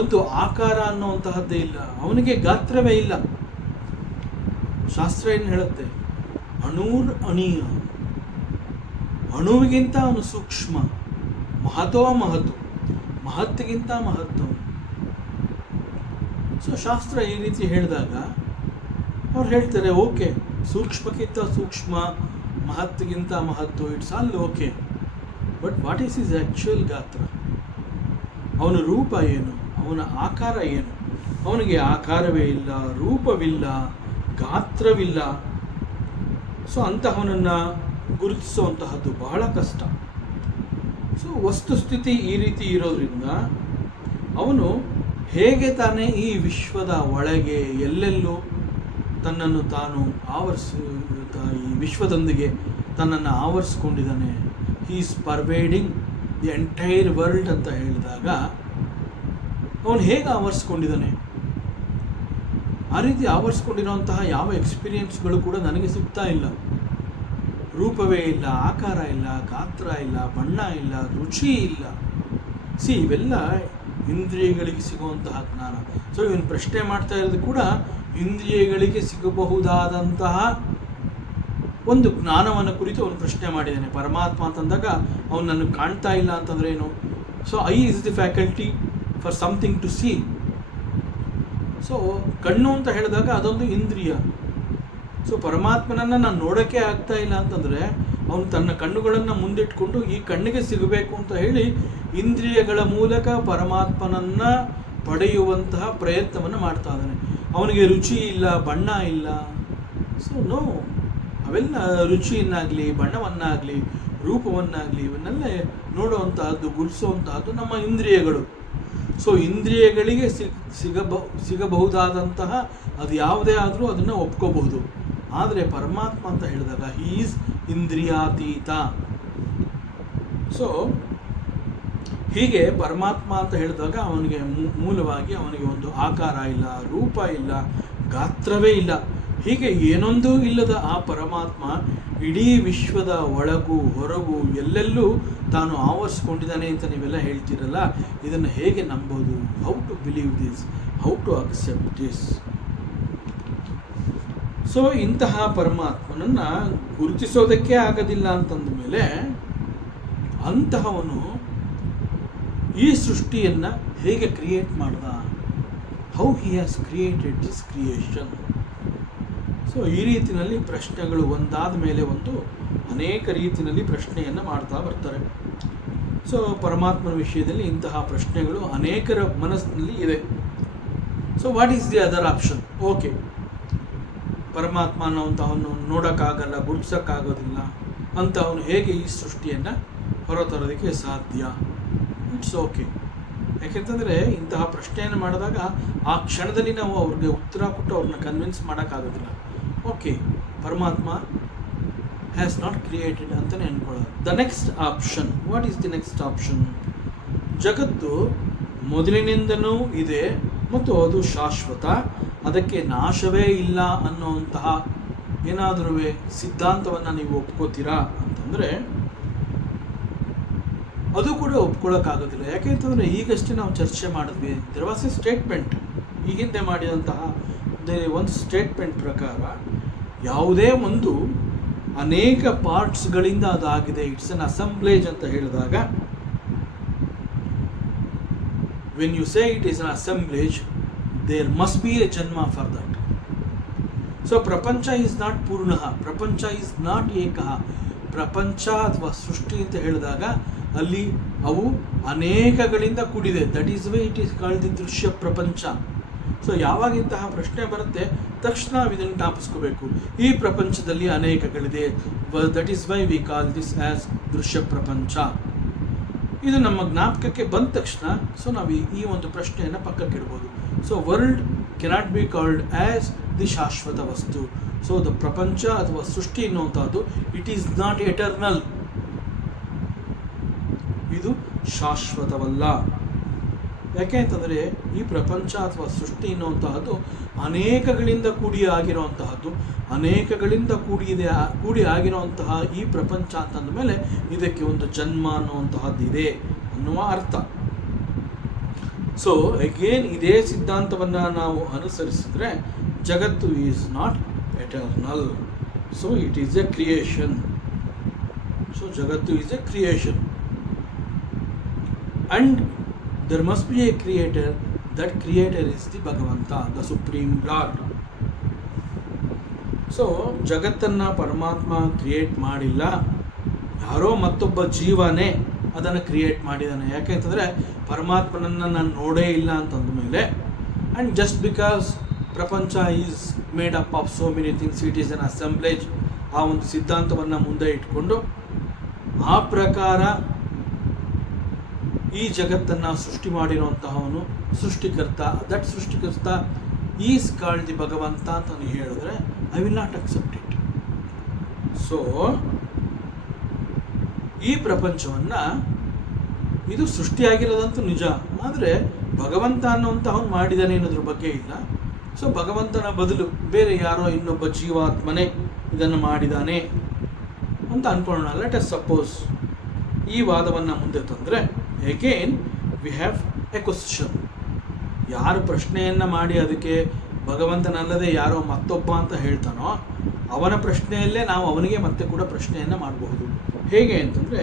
ಒಂದು ಆಕಾರ ಅನ್ನುವಂತಹದ್ದೇ ಇಲ್ಲ, ಅವನಿಗೆ ಗಾತ್ರವೇ ಇಲ್ಲ. ಶಾಸ್ತ್ರ ಏನು ಹೇಳುತ್ತೆ? ಅಣೂರ್ ಅಣೀಯ, ಅಣುವಿಗಿಂತ ಅವನು ಸೂಕ್ಷ್ಮ, ಮಹತೋ ಮಹತು, ಮಹತ್ತಿಗಿಂತ ಮಹತ್ವ. ಸೊ ಶಾಸ್ತ್ರ ಈ ರೀತಿ ಹೇಳಿದಾಗ ಅವ್ರು ಹೇಳ್ತಾರೆ, ಓಕೆ, ಸೂಕ್ಷ್ಮಕ್ಕಿಂತ ಸೂಕ್ಷ್ಮ, ಮಹತ್ತಿಗಿಂತ ಮಹತ್ವ, it's all okay. But what is is actual ಗಾತ್ರ? ಅವನ ರೂಪ ಏನು, ಅವನ ಆಕಾರ ಏನು? ಅವನಿಗೆ ಆಕಾರವೇ ಇಲ್ಲ, ರೂಪವಿಲ್ಲ, ಗಾತ್ರವಿಲ್ಲ. ಸೊ ಅಂತಹವನನ್ನು ಗುರುತಿಸುವಂತಹದ್ದು ಬಹಳ ಕಷ್ಟ. ಸೊ ವಸ್ತುಸ್ಥಿತಿ ಈ ರೀತಿ ಇರೋದ್ರಿಂದ ಅವನು ಹೇಗೆ ತಾನೇ ಈ ವಿಶ್ವದ ಒಳಗೆ ಎಲ್ಲೆಲ್ಲೂ ತನ್ನನ್ನು ತಾನು ಈ ವಿಶ್ವದೊಂದಿಗೆ ತನ್ನನ್ನು ಆವರಿಸ್ಕೊಂಡಿದ್ದಾನೆ. He is pervading the entire world ಅಂತ ಹೇಳಿದಾಗ ಅವನು ಹೇಗೆ ಆವರಿಸ್ಕೊಂಡಿದ್ದಾನೆ? ಆ ರೀತಿ ಆವರಿಸ್ಕೊಂಡಿರೋಂತಹ ಯಾವ ಎಕ್ಸ್ಪೀರಿಯನ್ಸ್ಗಳು ಕೂಡ ನನಗೆ ಸಿಗ್ತಾ ಇಲ್ಲ. ರೂಪವೇ ಇಲ್ಲ, ಆಕಾರ ಇಲ್ಲ, ಗಾತ್ರ ಇಲ್ಲ, ಬಣ್ಣ ಇಲ್ಲ, ರುಚಿ ಇಲ್ಲ. ಇವೆಲ್ಲ ಇಂದ್ರಿಯಗಳಿಗೆ ಸಿಗುವಂತಹ ಜ್ಞಾನ. ಸೊ ಇವನು ಪ್ರಶ್ನೆ ಮಾಡ್ತಾ ಇರೋದು ಕೂಡ ಇಂದ್ರಿಯಗಳಿಗೆ ಸಿಗಬಹುದಾದಂತಹ ಒಂದು ಜ್ಞಾನವನ್ನು ಕುರಿತು ಅವನು ಪ್ರಶ್ನೆ ಮಾಡಿದ್ದಾನೆ. ಪರಮಾತ್ಮ ಅಂತಂದಾಗ ಅವನು ನನಗೆ ಕಾಣ್ತಾ ಇಲ್ಲ ಅಂತಂದ್ರೆ ಏನು? So I is the faculty for something to see. So ಕಣ್ಣು ಅಂತ ಹೇಳಿದಾಗ ಅದೊಂದು ಇಂದ್ರಿಯ. ಸೊ ಪರಮಾತ್ಮನನ್ನು ನಾನು ನೋಡೋಕ್ಕೆ ಆಗ್ತಾ ಇಲ್ಲ ಅಂತಂದರೆ ಅವನು ತನ್ನ ಕಣ್ಣುಗಳನ್ನು ಮುಂದಿಟ್ಕೊಂಡು ಈ ಕಣ್ಣಿಗೆ ಸಿಗಬೇಕು ಅಂತ ಹೇಳಿ ಇಂದ್ರಿಯಗಳ ಮೂಲಕ ಪರಮಾತ್ಮನನ್ನು ಪಡೆಯುವಂತಹ ಪ್ರಯತ್ನವನ್ನು ಮಾಡ್ತಾ ಇದ್ದಾನೆ. ಅವನಿಗೆ ರುಚಿ ಇಲ್ಲ, ಬಣ್ಣ ಇಲ್ಲ. ಸೊ ನೋ, ಅವೆಲ್ಲ ರುಚಿಯನ್ನಾಗಲಿ, ಬಣ್ಣವನ್ನಾಗಲಿ, ರೂಪವನ್ನಾಗಲಿ ಇವನ್ನೆಲ್ಲ ನೋಡುವಂತಹದ್ದು, ಗುರುತಿಸುವಂತಹದ್ದು ನಮ್ಮ ಇಂದ್ರಿಯಗಳು. ಸೊ ಇಂದ್ರಿಯಗಳಿಗೆ ಸಿಗಬಹುದಾದಂತಹ ಅದು ಯಾವುದೇ ಆದರೂ ಅದನ್ನು ಒಪ್ಕೋಬಹುದು. ಆದರೆ ಪರಮಾತ್ಮ ಅಂತ ಹೇಳಿದಾಗ ಹಿ ಈಸ್ ಇಂದ್ರಿಯಾತೀತ. ಸೊ ಹೀಗೆ ಪರಮಾತ್ಮ ಅಂತ ಹೇಳಿದಾಗ ಅವನಿಗೆ ಮೂಲವಾಗಿ ಅವನಿಗೆ ಒಂದು ಆಕಾರ ಇಲ್ಲ, ರೂಪ ಇಲ್ಲ, ಗಾತ್ರವೇ ಇಲ್ಲ. ಹೀಗೆ ಏನೊಂದೂ ಇಲ್ಲದ ಆ ಪರಮಾತ್ಮ ಇಡೀ ವಿಶ್ವದ ಒಳಗೂ ಹೊರಗೂ ಎಲ್ಲೆಲ್ಲೂ ತಾನು ಆವರಿಸ್ಕೊಂಡಿದ್ದಾನೆ ಅಂತ ನೀವೆಲ್ಲ ಹೇಳ್ತೀರಲ್ಲ, ಇದನ್ನು ಹೇಗೆ ನಂಬೋದು? How to believe this, how to accept this? So ಇಂತಹ ಪರಮಾತ್ಮನನ್ನು ಗುರುತಿಸೋದಕ್ಕೆ ಆಗೋದಿಲ್ಲ ಅಂತಂದ ಮೇಲೆ ಅಂತಹವನು ಈ ಸೃಷ್ಟಿಯನ್ನು ಹೇಗೆ ಕ್ರಿಯೇಟ್ ಮಾಡ್ದ? How he has created this creation? So ಈ ರೀತಿಯಲ್ಲಿ ಪ್ರಶ್ನೆಗಳು ಒಂದಾದ ಮೇಲೆ ಒಂದು ಅನೇಕ ರೀತಿಯಲ್ಲಿ ಪ್ರಶ್ನೆಯನ್ನು ಮಾಡ್ತಾ ಬರ್ತಾರೆ. ಸೊ ಪರಮಾತ್ಮನ ವಿಷಯದಲ್ಲಿ ಇಂತಹ ಪ್ರಶ್ನೆಗಳು ಅನೇಕರ ಮನಸ್ಸಿನಲ್ಲಿ ಇದೆ. So what is the other option? Okay, ಪರಮಾತ್ಮ ಅನ್ನೋಂಥವನು ನೋಡೋಕ್ಕಾಗಲ್ಲ, ಗುರುತಿಸೋಕ್ಕಾಗೋದಿಲ್ಲ ಅಂತ ಅವನು ಹೇಗೆ ಈ ಸೃಷ್ಟಿಯನ್ನು ಹೊರತರೋದಕ್ಕೆ ಸಾಧ್ಯ? It's okay. ಯಾಕೆಂತಂದರೆ ಇಂತಹ ಪ್ರಶ್ನೆಯನ್ನು ಮಾಡಿದಾಗ ಆ ಕ್ಷಣದಲ್ಲಿ ನಾವು ಅವ್ರಿಗೆ ಉತ್ತರ ಕೊಟ್ಟು ಅವ್ರನ್ನ ಕನ್ವಿನ್ಸ್ ಮಾಡೋಕ್ಕಾಗೋದಿಲ್ಲ. ಓಕೆ, ಪರಮಾತ್ಮ ಹ್ಯಾಸ್ ನಾಟ್ ಕ್ರಿಯೇಟೆಡ್ ಅಂತಲೇ ಅಂದ್ಕೊಳ್ಳೋದು. The next option, what is the next option? ಜಗತ್ತು ಮೊದಲಿನಿಂದನೂ ಇದೆ ಮತ್ತು ಅದು ಶಾಶ್ವತ, ಅದಕ್ಕೆ ನಾಶವೇ ಇಲ್ಲ ಅನ್ನುವಂತಹ ಏನಾದರೂ ಸಿದ್ಧಾಂತವನ್ನು ನೀವು ಒಪ್ಕೋತೀರಾ ಅಂತಂದರೆ ಅದು ಕೂಡ ಒಪ್ಕೊಳ್ಳೋಕ್ಕಾಗೋದಿಲ್ಲ. ಯಾಕೆಂತಂದರೆ ಈಗಷ್ಟೇ ನಾವು ಚರ್ಚೆ ಮಾಡಿದ್ವಿ, ದೇರ್ ವಾಸ್ ಎ ಸ್ಟೇಟ್ಮೆಂಟ್. ಈ ಹಿಂದೆ ಮಾಡಿದಂತಹ ಒಂದು ಸ್ಟೇಟ್ಮೆಂಟ್ ಪ್ರಕಾರ ಯಾವುದೇ ಒಂದು ಅನೇಕ ಪಾರ್ಟ್ಸ್ಗಳಿಂದ ಅದಾಗಿದೆ, ಇಟ್ಸ್ ಅನ್ ಅಸೆಂಬ್ಲೇಜ್ ಅಂತ ಹೇಳಿದಾಗ when you say it is an assemblage, there must be a janma for that. So prapancha is not purnaha, prapancha is not ekaha. ಪ್ರಪಂಚ ಅಥವಾ ಸೃಷ್ಟಿ ಅಂತ ಹೇಳಿದಾಗ ಅಲ್ಲಿ ಅವು ಅನೇಕಗಳಿಂದ ಕೂಡಿದೆ. That is why it is called the ದೃಶ್ಯ ಪ್ರಪಂಚ. ಸೊ ಯಾವಾಗ ಇಂತಹ ಪ್ರಶ್ನೆ ಬರುತ್ತೆ ತಕ್ಷಣ ಇದನ್ನು ಜ್ಞಾಪಿಸ್ಕೋಬೇಕು, ಈ ಪ್ರಪಂಚದಲ್ಲಿ ಅನೇಕಗಳಿದೆ. That is why we call this as ದೃಶ್ಯ ಪ್ರಪಂಚ. ಇದು ನಮ್ಮ ಜ್ಞಾಪಕಕ್ಕೆ ಬಂದ ತಕ್ಷಣ ಸೊ ನಾವು ಈ ಒಂದು ಪ್ರಶ್ನೆಯನ್ನು ಪಕ್ಕಕ್ಕೆ ಇಡ್ಬೋದು. So world cannot be called as the ಶಾಶ್ವತ ವಸ್ತು. ಸೊ ದ ಪ್ರಪಂಚ ಅಥವಾ ಸೃಷ್ಟಿ ಎನ್ನುವಂಥದ್ದು ಇಟ್ ಈಸ್ ನಾಟ್ ಎಟರ್ನಲ್, ಇದು ಶಾಶ್ವತವಲ್ಲ. ಯಾಕೆ ಅಂತಂದರೆ ಈ ಪ್ರಪಂಚ ಅಥವಾ ಸೃಷ್ಟಿ ಎನ್ನುವಂತಹದ್ದು ಅನೇಕಗಳಿಂದ ಆಗಿರುವಂತಹದ್ದು, ಅನೇಕಗಳಿಂದ ಕೂಡಿ ಆಗಿರುವಂತಹ ಈ ಪ್ರಪಂಚ ಅಂತಂದ ಮೇಲೆ ಇದಕ್ಕೆ ಒಂದು ಜನ್ಮ ಅನ್ನುವಂತಹದ್ದು ಇದೆ ಅನ್ನುವ ಅರ್ಥ. ಸೊ ಅಗೇನ್ ಇದೇ ಸಿದ್ಧಾಂತವನ್ನು ನಾವು ಅನುಸರಿಸಿದ್ರೆ ಜಗತ್ತು is not eternal, so it is a creation. So jagattu is a creation and there must be a creator. That creator is the Bhagavanta, the supreme lord. So ಜಗತ್ತನ್ನು ಪರಮಾತ್ಮ ಕ್ರಿಯೇಟ್ ಮಾಡಿಲ್ಲ, ಯಾರೋ ಮತ್ತೊಬ್ಬ ಜೀವನೇ ಅದನ್ನು ಕ್ರಿಯೇಟ್ ಮಾಡಿದ್ದಾನೆ. ಯಾಕೆ ಅಂತಂದರೆ ಪರಮಾತ್ಮನನ್ನು ನಾನು ನೋಡೇ ಇಲ್ಲ ಅಂತಂದ ಮೇಲೆ, ಆ್ಯಂಡ್ ಜಸ್ಟ್ ಬಿಕಾಸ್ ಪ್ರಪಂಚ is made up of so many things, it is an assemblage, ಆ ಒಂದು ಸಿದ್ಧಾಂತವನ್ನು ಮುಂದೆ ಇಟ್ಕೊಂಡು ಆ ಪ್ರಕಾರ ಈ ಜಗತ್ತನ್ನು ಸೃಷ್ಟಿ ಮಾಡಿರುವಂತಹವನು ಸೃಷ್ಟಿಕರ್ತ, ದಟ್ ಸೃಷ್ಟಿಕರ್ತ ಈಸ್ ಕಾಲ್ಡ್ ದಿ ಭಗವಂತ ಅಂತ ಹೇಳಿದ್ರೆ I will not accept it. So ಈ ಪ್ರಪಂಚವನ್ನು ಇದು ಸೃಷ್ಟಿಯಾಗಿರೋದಂತೂ ನಿಜ, ಆದರೆ ಭಗವಂತ ಅನ್ನುವಂಥವನು ಮಾಡಿದ್ದಾನೆ ಅನ್ನೋದ್ರ ಬಗ್ಗೆ ಇಲ್ಲ. ಸೊ ಭಗವಂತನ ಬದಲು ಬೇರೆ ಯಾರೋ ಇನ್ನೊಬ್ಬ ಜೀವಾತ್ಮನೇ ಇದನ್ನು ಮಾಡಿದ್ದಾನೆ ಅಂತ ಅಂದ್ಕೊಳ್ಳೋಣ. ಲೆಟ್ ಅಸ್ ಸಪೋಸ್ ಈ ವಾದವನ್ನು ಮುಂದೆ ತಂದರೆ again we have A question. ಯಾರು ಪ್ರಶ್ನೆಯನ್ನು ಮಾಡಿ ಅದಕ್ಕೆ ಭಗವಂತನಲ್ಲದೆ ಯಾರೋ ಮತ್ತೊಬ್ಬ ಅಂತ ಹೇಳ್ತಾನೋ ಅವನ ಪ್ರಶ್ನೆಯಲ್ಲೇ ನಾವು ಅವನಿಗೆ ಮತ್ತೆ ಕೂಡ ಪ್ರಶ್ನೆಯನ್ನು ಮಾಡಬಹುದು. ಹೇಗೆ ಅಂತಂದರೆ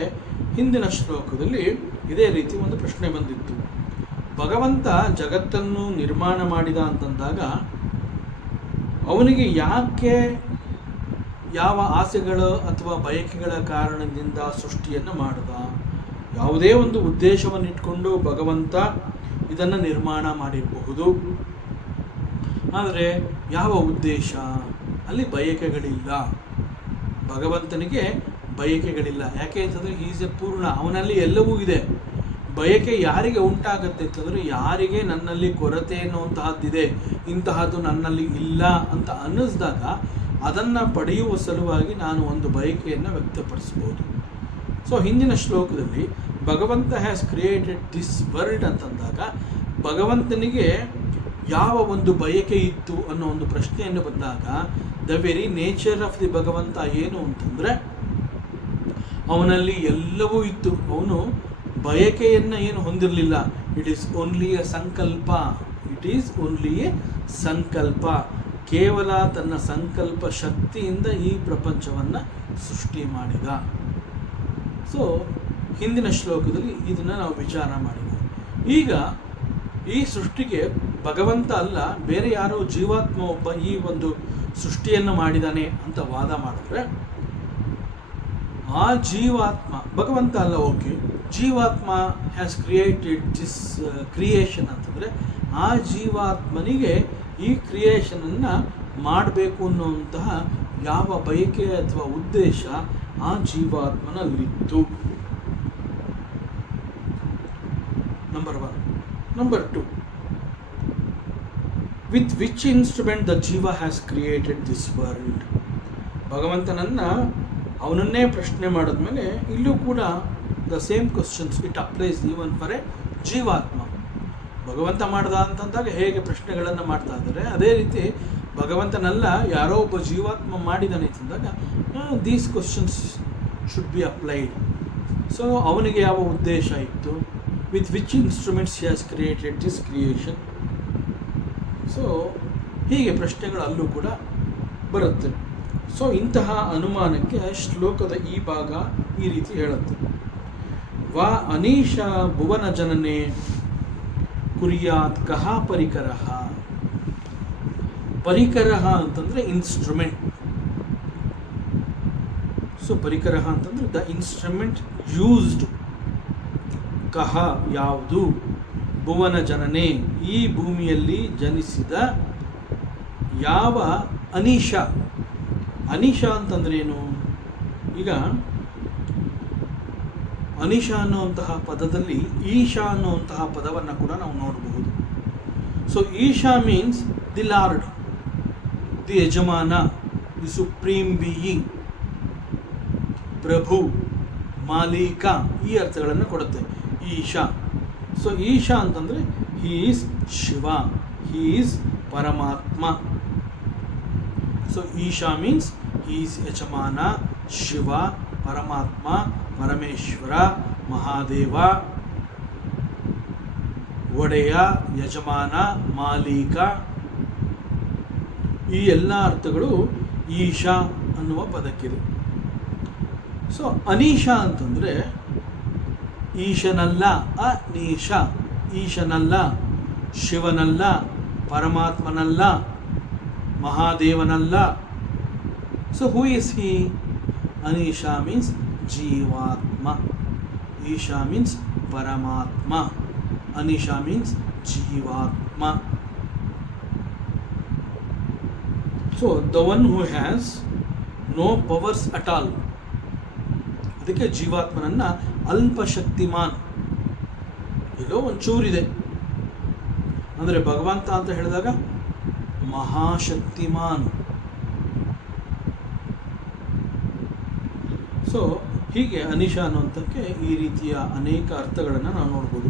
ಹಿಂದಿನ ಶ್ಲೋಕದಲ್ಲಿ ಇದೇ ರೀತಿ ಒಂದು ಪ್ರಶ್ನೆ ಬಂದಿತ್ತು. ಭಗವಂತ ಜಗತ್ತನ್ನು ನಿರ್ಮಾಣ ಮಾಡಿದ ಅಂತಂದಾಗ ಅವನಿಗೆ ಯಾಕೆ ಯಾವ ಆಸೆಗಳು ಅಥವಾ ಬಯಕೆಗಳ ಕಾರಣದಿಂದ ಸೃಷ್ಟಿಯನ್ನು ಮಾಡಿದ? ಯಾವುದೇ ಒಂದು ಉದ್ದೇಶವನ್ನು ಇಟ್ಕೊಂಡು ಭಗವಂತ ಇದನ್ನು ನಿರ್ಮಾಣ ಮಾಡಿರಬಹುದು, ಆದರೆ ಯಾವ ಉದ್ದೇಶ? ಅಲ್ಲಿ ಬಯಕೆಗಳಿಲ್ಲ, ಭಗವಂತನಿಗೆ ಬಯಕೆಗಳಿಲ್ಲ. ಯಾಕೆ ಅಂತಂದರೆ ಈಸ್ ಎ ಪೂರ್ಣ, ಅವನಲ್ಲಿ ಎಲ್ಲವೂ ಇದೆ. ಬಯಕೆ ಯಾರಿಗೆ ಉಂಟಾಗುತ್ತೆ ಅಂತಂದರೆ ಯಾರಿಗೆ ನನ್ನಲ್ಲಿ ಕೊರತೆ ಅನ್ನುವಂತಹದ್ದಿದೆ, ಇಂತಹದ್ದು ನನ್ನಲ್ಲಿ ಇಲ್ಲ ಅಂತ ಅನ್ನಿಸಿದಾಗ ಅದನ್ನು ಪಡೆಯುವ ಸಲುವಾಗಿ ನಾನು ಒಂದು ಬಯಕೆಯನ್ನು ವ್ಯಕ್ತಪಡಿಸ್ಬೋದು. ಸೊ ಹಿಂದಿನ ಶ್ಲೋಕದಲ್ಲಿ ಭಗವಂತ ಹ್ಯಾಸ್ ಕ್ರಿಯೇಟೆಡ್ ದಿಸ್ ವರ್ಲ್ಡ್ ಅಂತಂದಾಗ ಭಗವಂತನಿಗೆ ಯಾವ ಒಂದು ಬಯಕೆ ಇತ್ತು ಅನ್ನೋ ಒಂದು ಪ್ರಶ್ನೆಯನ್ನು ಬಂದಾಗ the very nature of the ಭಗವಂತ ಏನು ಅಂತಂದರೆ ಅವನಲ್ಲಿ ಎಲ್ಲವೂ ಇತ್ತು. ಅವನು ಬಯಕೆಯನ್ನು ಏನು ಹೊಂದಿರಲಿಲ್ಲ. ಇಟ್ ಈಸ್ ಓನ್ಲಿ ಎ ಸಂಕಲ್ಪ, ಇಟ್ ಈಸ್ ಓನ್ಲಿ ಎ ಸಂಕಲ್ಪ. ಕೇವಲ ತನ್ನ ಸಂಕಲ್ಪ ಶಕ್ತಿಯಿಂದ ಈ ಪ್ರಪಂಚವನ್ನು ಸೃಷ್ಟಿ ಮಾಡಿದ. ಸೊ ಹಿಂದಿನ ಶ್ಲೋಕದಲ್ಲಿ ಇದನ್ನು ನಾವು ವಿಚಾರ ಮಾಡಿದ್ವಿ. ಈಗ ಈ ಸೃಷ್ಟಿಗೆ ಭಗವಂತ ಅಲ್ಲ ಬೇರೆ ಯಾರೋ ಜೀವಾತ್ಮ ಒಬ್ಬ ಈ ಒಂದು ಸೃಷ್ಟಿಯನ್ನು ಮಾಡಿದ್ದಾನೆ ಅಂತ ವಾದ ಮಾಡಿದ್ರೆ ಆ ಜೀವಾತ್ಮ ಭಗವಂತ ಅಲ್ಲ, ಓಕೆ, ಜೀವಾತ್ಮ ಹ್ಯಾಸ್ ಕ್ರಿಯೇಟೆಡ್ ದಿಸ್ ಕ್ರಿಯೇಷನ್ ಅಂತಂದರೆ ಆ ಜೀವಾತ್ಮನಿಗೆ ಈ ಕ್ರಿಯೇಷನನ್ನು ಮಾಡಬೇಕು ಅನ್ನುವಂತಹ ಯಾವ ಬಯಕೆ ಅಥವಾ ಉದ್ದೇಶ ಆ ಜೀವಾತ್ಮನಲ್ಲಿತ್ತು. Number 1. Number 2, with which instrument the ಜೀವ ಹ್ಯಾಸ್ ಕ್ರಿಯೇಟೆಡ್ ದಿಸ್ ವರ್ಲ್ಡ್. ಭಗವಂತನನ್ನು ಅವನನ್ನೇ ಪ್ರಶ್ನೆ ಮಾಡಿದ್ಮೇಲೆ ಇಲ್ಲೂ ಕೂಡ the same questions it applies even for a ಜೀವಾತ್ಮ. ಭಗವಂತ ಮಾಡ್ದ ಅಂತಂದಾಗ ಹೇಗೆ ಪ್ರಶ್ನೆಗಳನ್ನು ಮಾಡ್ತಾ ಇದ್ದಾರೆ, ಅದೇ ರೀತಿ ಭಗವಂತನಲ್ಲ ಯಾರೋ ಒಬ್ಬ ಜೀವಾತ್ಮ ಮಾಡಿದ್ದಾನೆ ಅಂತಂದಾಗ these questions should be applied. So ಅವನಿಗೆ ಯಾವ ಉದ್ದೇಶ ಇತ್ತು, with which instruments he has created this creation. So ಹೀಗೆ ಪ್ರಶ್ನೆಗಳು ಅಲ್ಲೂ ಕೂಡ ಬರುತ್ತೆ. ಸೊ ಇಂತಹ ಅನುಮಾನಕ್ಕೆ ಶ್ಲೋಕದ ಈ ಭಾಗ ಈ ರೀತಿ ಹೇಳುತ್ತೆ. ವಾ ಅನೀಶ ಭುವನ ಜನನೆ ಕುರ್ಯಾತ್ ಕಹ ಪರಿಕರಃ. ಪರಿಕರಃ ಅಂತಂದರೆ ಇನ್ಸ್ಟ್ರುಮೆಂಟ್. ಸೊ ಪರಿಕರಃ ಅಂತಂದರೆ ದ ಇನ್ಸ್ಟ್ರುಮೆಂಟ್ ಯೂಸ್ಡ್. ಕಹ ಯಾವುದು, ಭುವನ ಜನನೆ ಈ ಭೂಮಿಯಲ್ಲಿ ಜನಿಸಿದ ಯಾವ ಅನೀಶ. ಅನೀಶ ಅಂತಂದ್ರೆ ಏನು? ಈಗ ಅನೀಶ ಅನ್ನುವಂತಹ ಪದದಲ್ಲಿ ಈಶಾ ಅನ್ನುವಂತಹ ಪದವನ್ನು ಕೂಡ ನಾವು ನೋಡಬಹುದು. ಸೊ ಈಶಾ ಮೀನ್ಸ್ ದಿ ಲಾರ್ಡ್, ದಿ ಯಜಮಾನ, ದಿ ಸುಪ್ರೀಂ ಬೀಯಿಂಗ್, ಪ್ರಭು, ಮಾಲೀಕ, ಈ ಅರ್ಥಗಳನ್ನು ಕೊಡುತ್ತೆ ಈಶಾ. ಸೊ ಈಶಾ ಅಂತಂದರೆ he is Shiva, he is Paramatma. So ಈಶಾ ಮೀನ್ಸ್ ಹಿ ಈಸ್ ಯಜಮಾನ, ಶಿವ, ಪರಮಾತ್ಮ, ಪರಮೇಶ್ವರ, ಮಹಾದೇವ, ಒಡೆಯ, ಯಜಮಾನ, ಮಾಲೀಕ. ಈ ಎಲ್ಲ ಅರ್ಥಗಳು ಈಶಾ ಅನ್ನುವ ಪದಕ್ಕಿದೆ. ಸೊ ಅನೀಶಾ ಅಂತಂದರೆ ಈಶನಲ್ಲ, ಅನೀಶ, ಈಶನಲ್ಲ, ಶಿವನಲ್ಲ, ಪರಮಾತ್ಮನಲ್ಲ, ಮಹಾದೇವನಲ್ಲ. So who is he? ಅನೀಶಾ ಮೀನ್ಸ್ ಜೀವಾತ್ಮ, ಈಶಾ ಮೀನ್ಸ್ ಪರಮಾತ್ಮ, ಅನೀಶಾ ಮೀನ್ಸ್ ಜೀವಾತ್ಮ. So the one who has no powers at all. ಅದಕ್ಕೆ ಜೀವಾತ್ಮನನ್ನು ಅಲ್ಪಶಕ್ತಿಮಾನ್, ಎಲ್ಲೋ ಒಂಚೂರಿದೆ. ಅಂದರೆ ಭಗವಂತ ಅಂತ ಹೇಳಿದಾಗ ಮಹಾಶಕ್ತಿಮಾನ್. ಸೊ ಹೀಗೆ ಅನೀಶಾ ಅನ್ನುವಂಥಕ್ಕೆ ಈ ರೀತಿಯ ಅನೇಕ ಅರ್ಥಗಳನ್ನು ನಾವು ನೋಡ್ಬೋದು.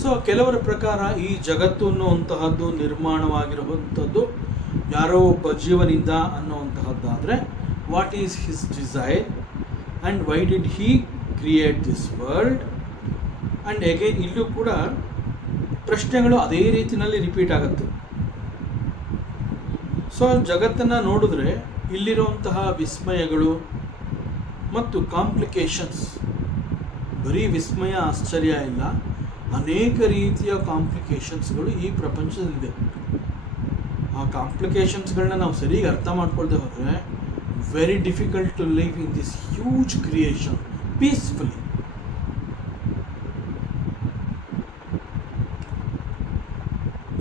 ಸೊ ಕೆಲವರ ಪ್ರಕಾರ ಈ ಜಗತ್ತು ಅನ್ನುವಂತಹದ್ದು ನಿರ್ಮಾಣವಾಗಿರುವಂಥದ್ದು ಯಾರೋ ಒಬ್ಬ ಜೀವನಿಂದ ಅನ್ನುವಂತಹದ್ದಾದರೆ what is his desire and why did he create this world. And again ಇಲ್ಲೂ ಕೂಡ ಪ್ರಶ್ನೆಗಳು ಅದೇ ರೀತಿಯಲ್ಲಿ ರಿಪೀಟ್ ಆಗುತ್ತೆ. ಸೊ ಜಗತ್ತನ್ನು ನೋಡಿದ್ರೆ ಇಲ್ಲಿರುವಂತಹ ವಿಸ್ಮಯಗಳು ಮತ್ತು ಕಾಂಪ್ಲಿಕೇಶನ್ಸ್, ಬರೀ ವಿಸ್ಮಯ ಆಶ್ಚರ್ಯ ಇಲ್ಲ, ಅನೇಕ ರೀತಿಯ ಕಾಂಪ್ಲಿಕೇಶನ್ಸ್ಗಳು ಈ ಪ್ರಪಂಚದಲ್ಲಿದೆ. ಆ ಕಾಂಪ್ಲಿಕೇಶನ್ಸ್ಗಳನ್ನ ನಾವು ಸರಿಯಾಗಿ ಅರ್ಥ ಮಾಡ್ಕೊಳ್ದೆ ಹೋದರೆ very difficult to live in this huge creation peacefully.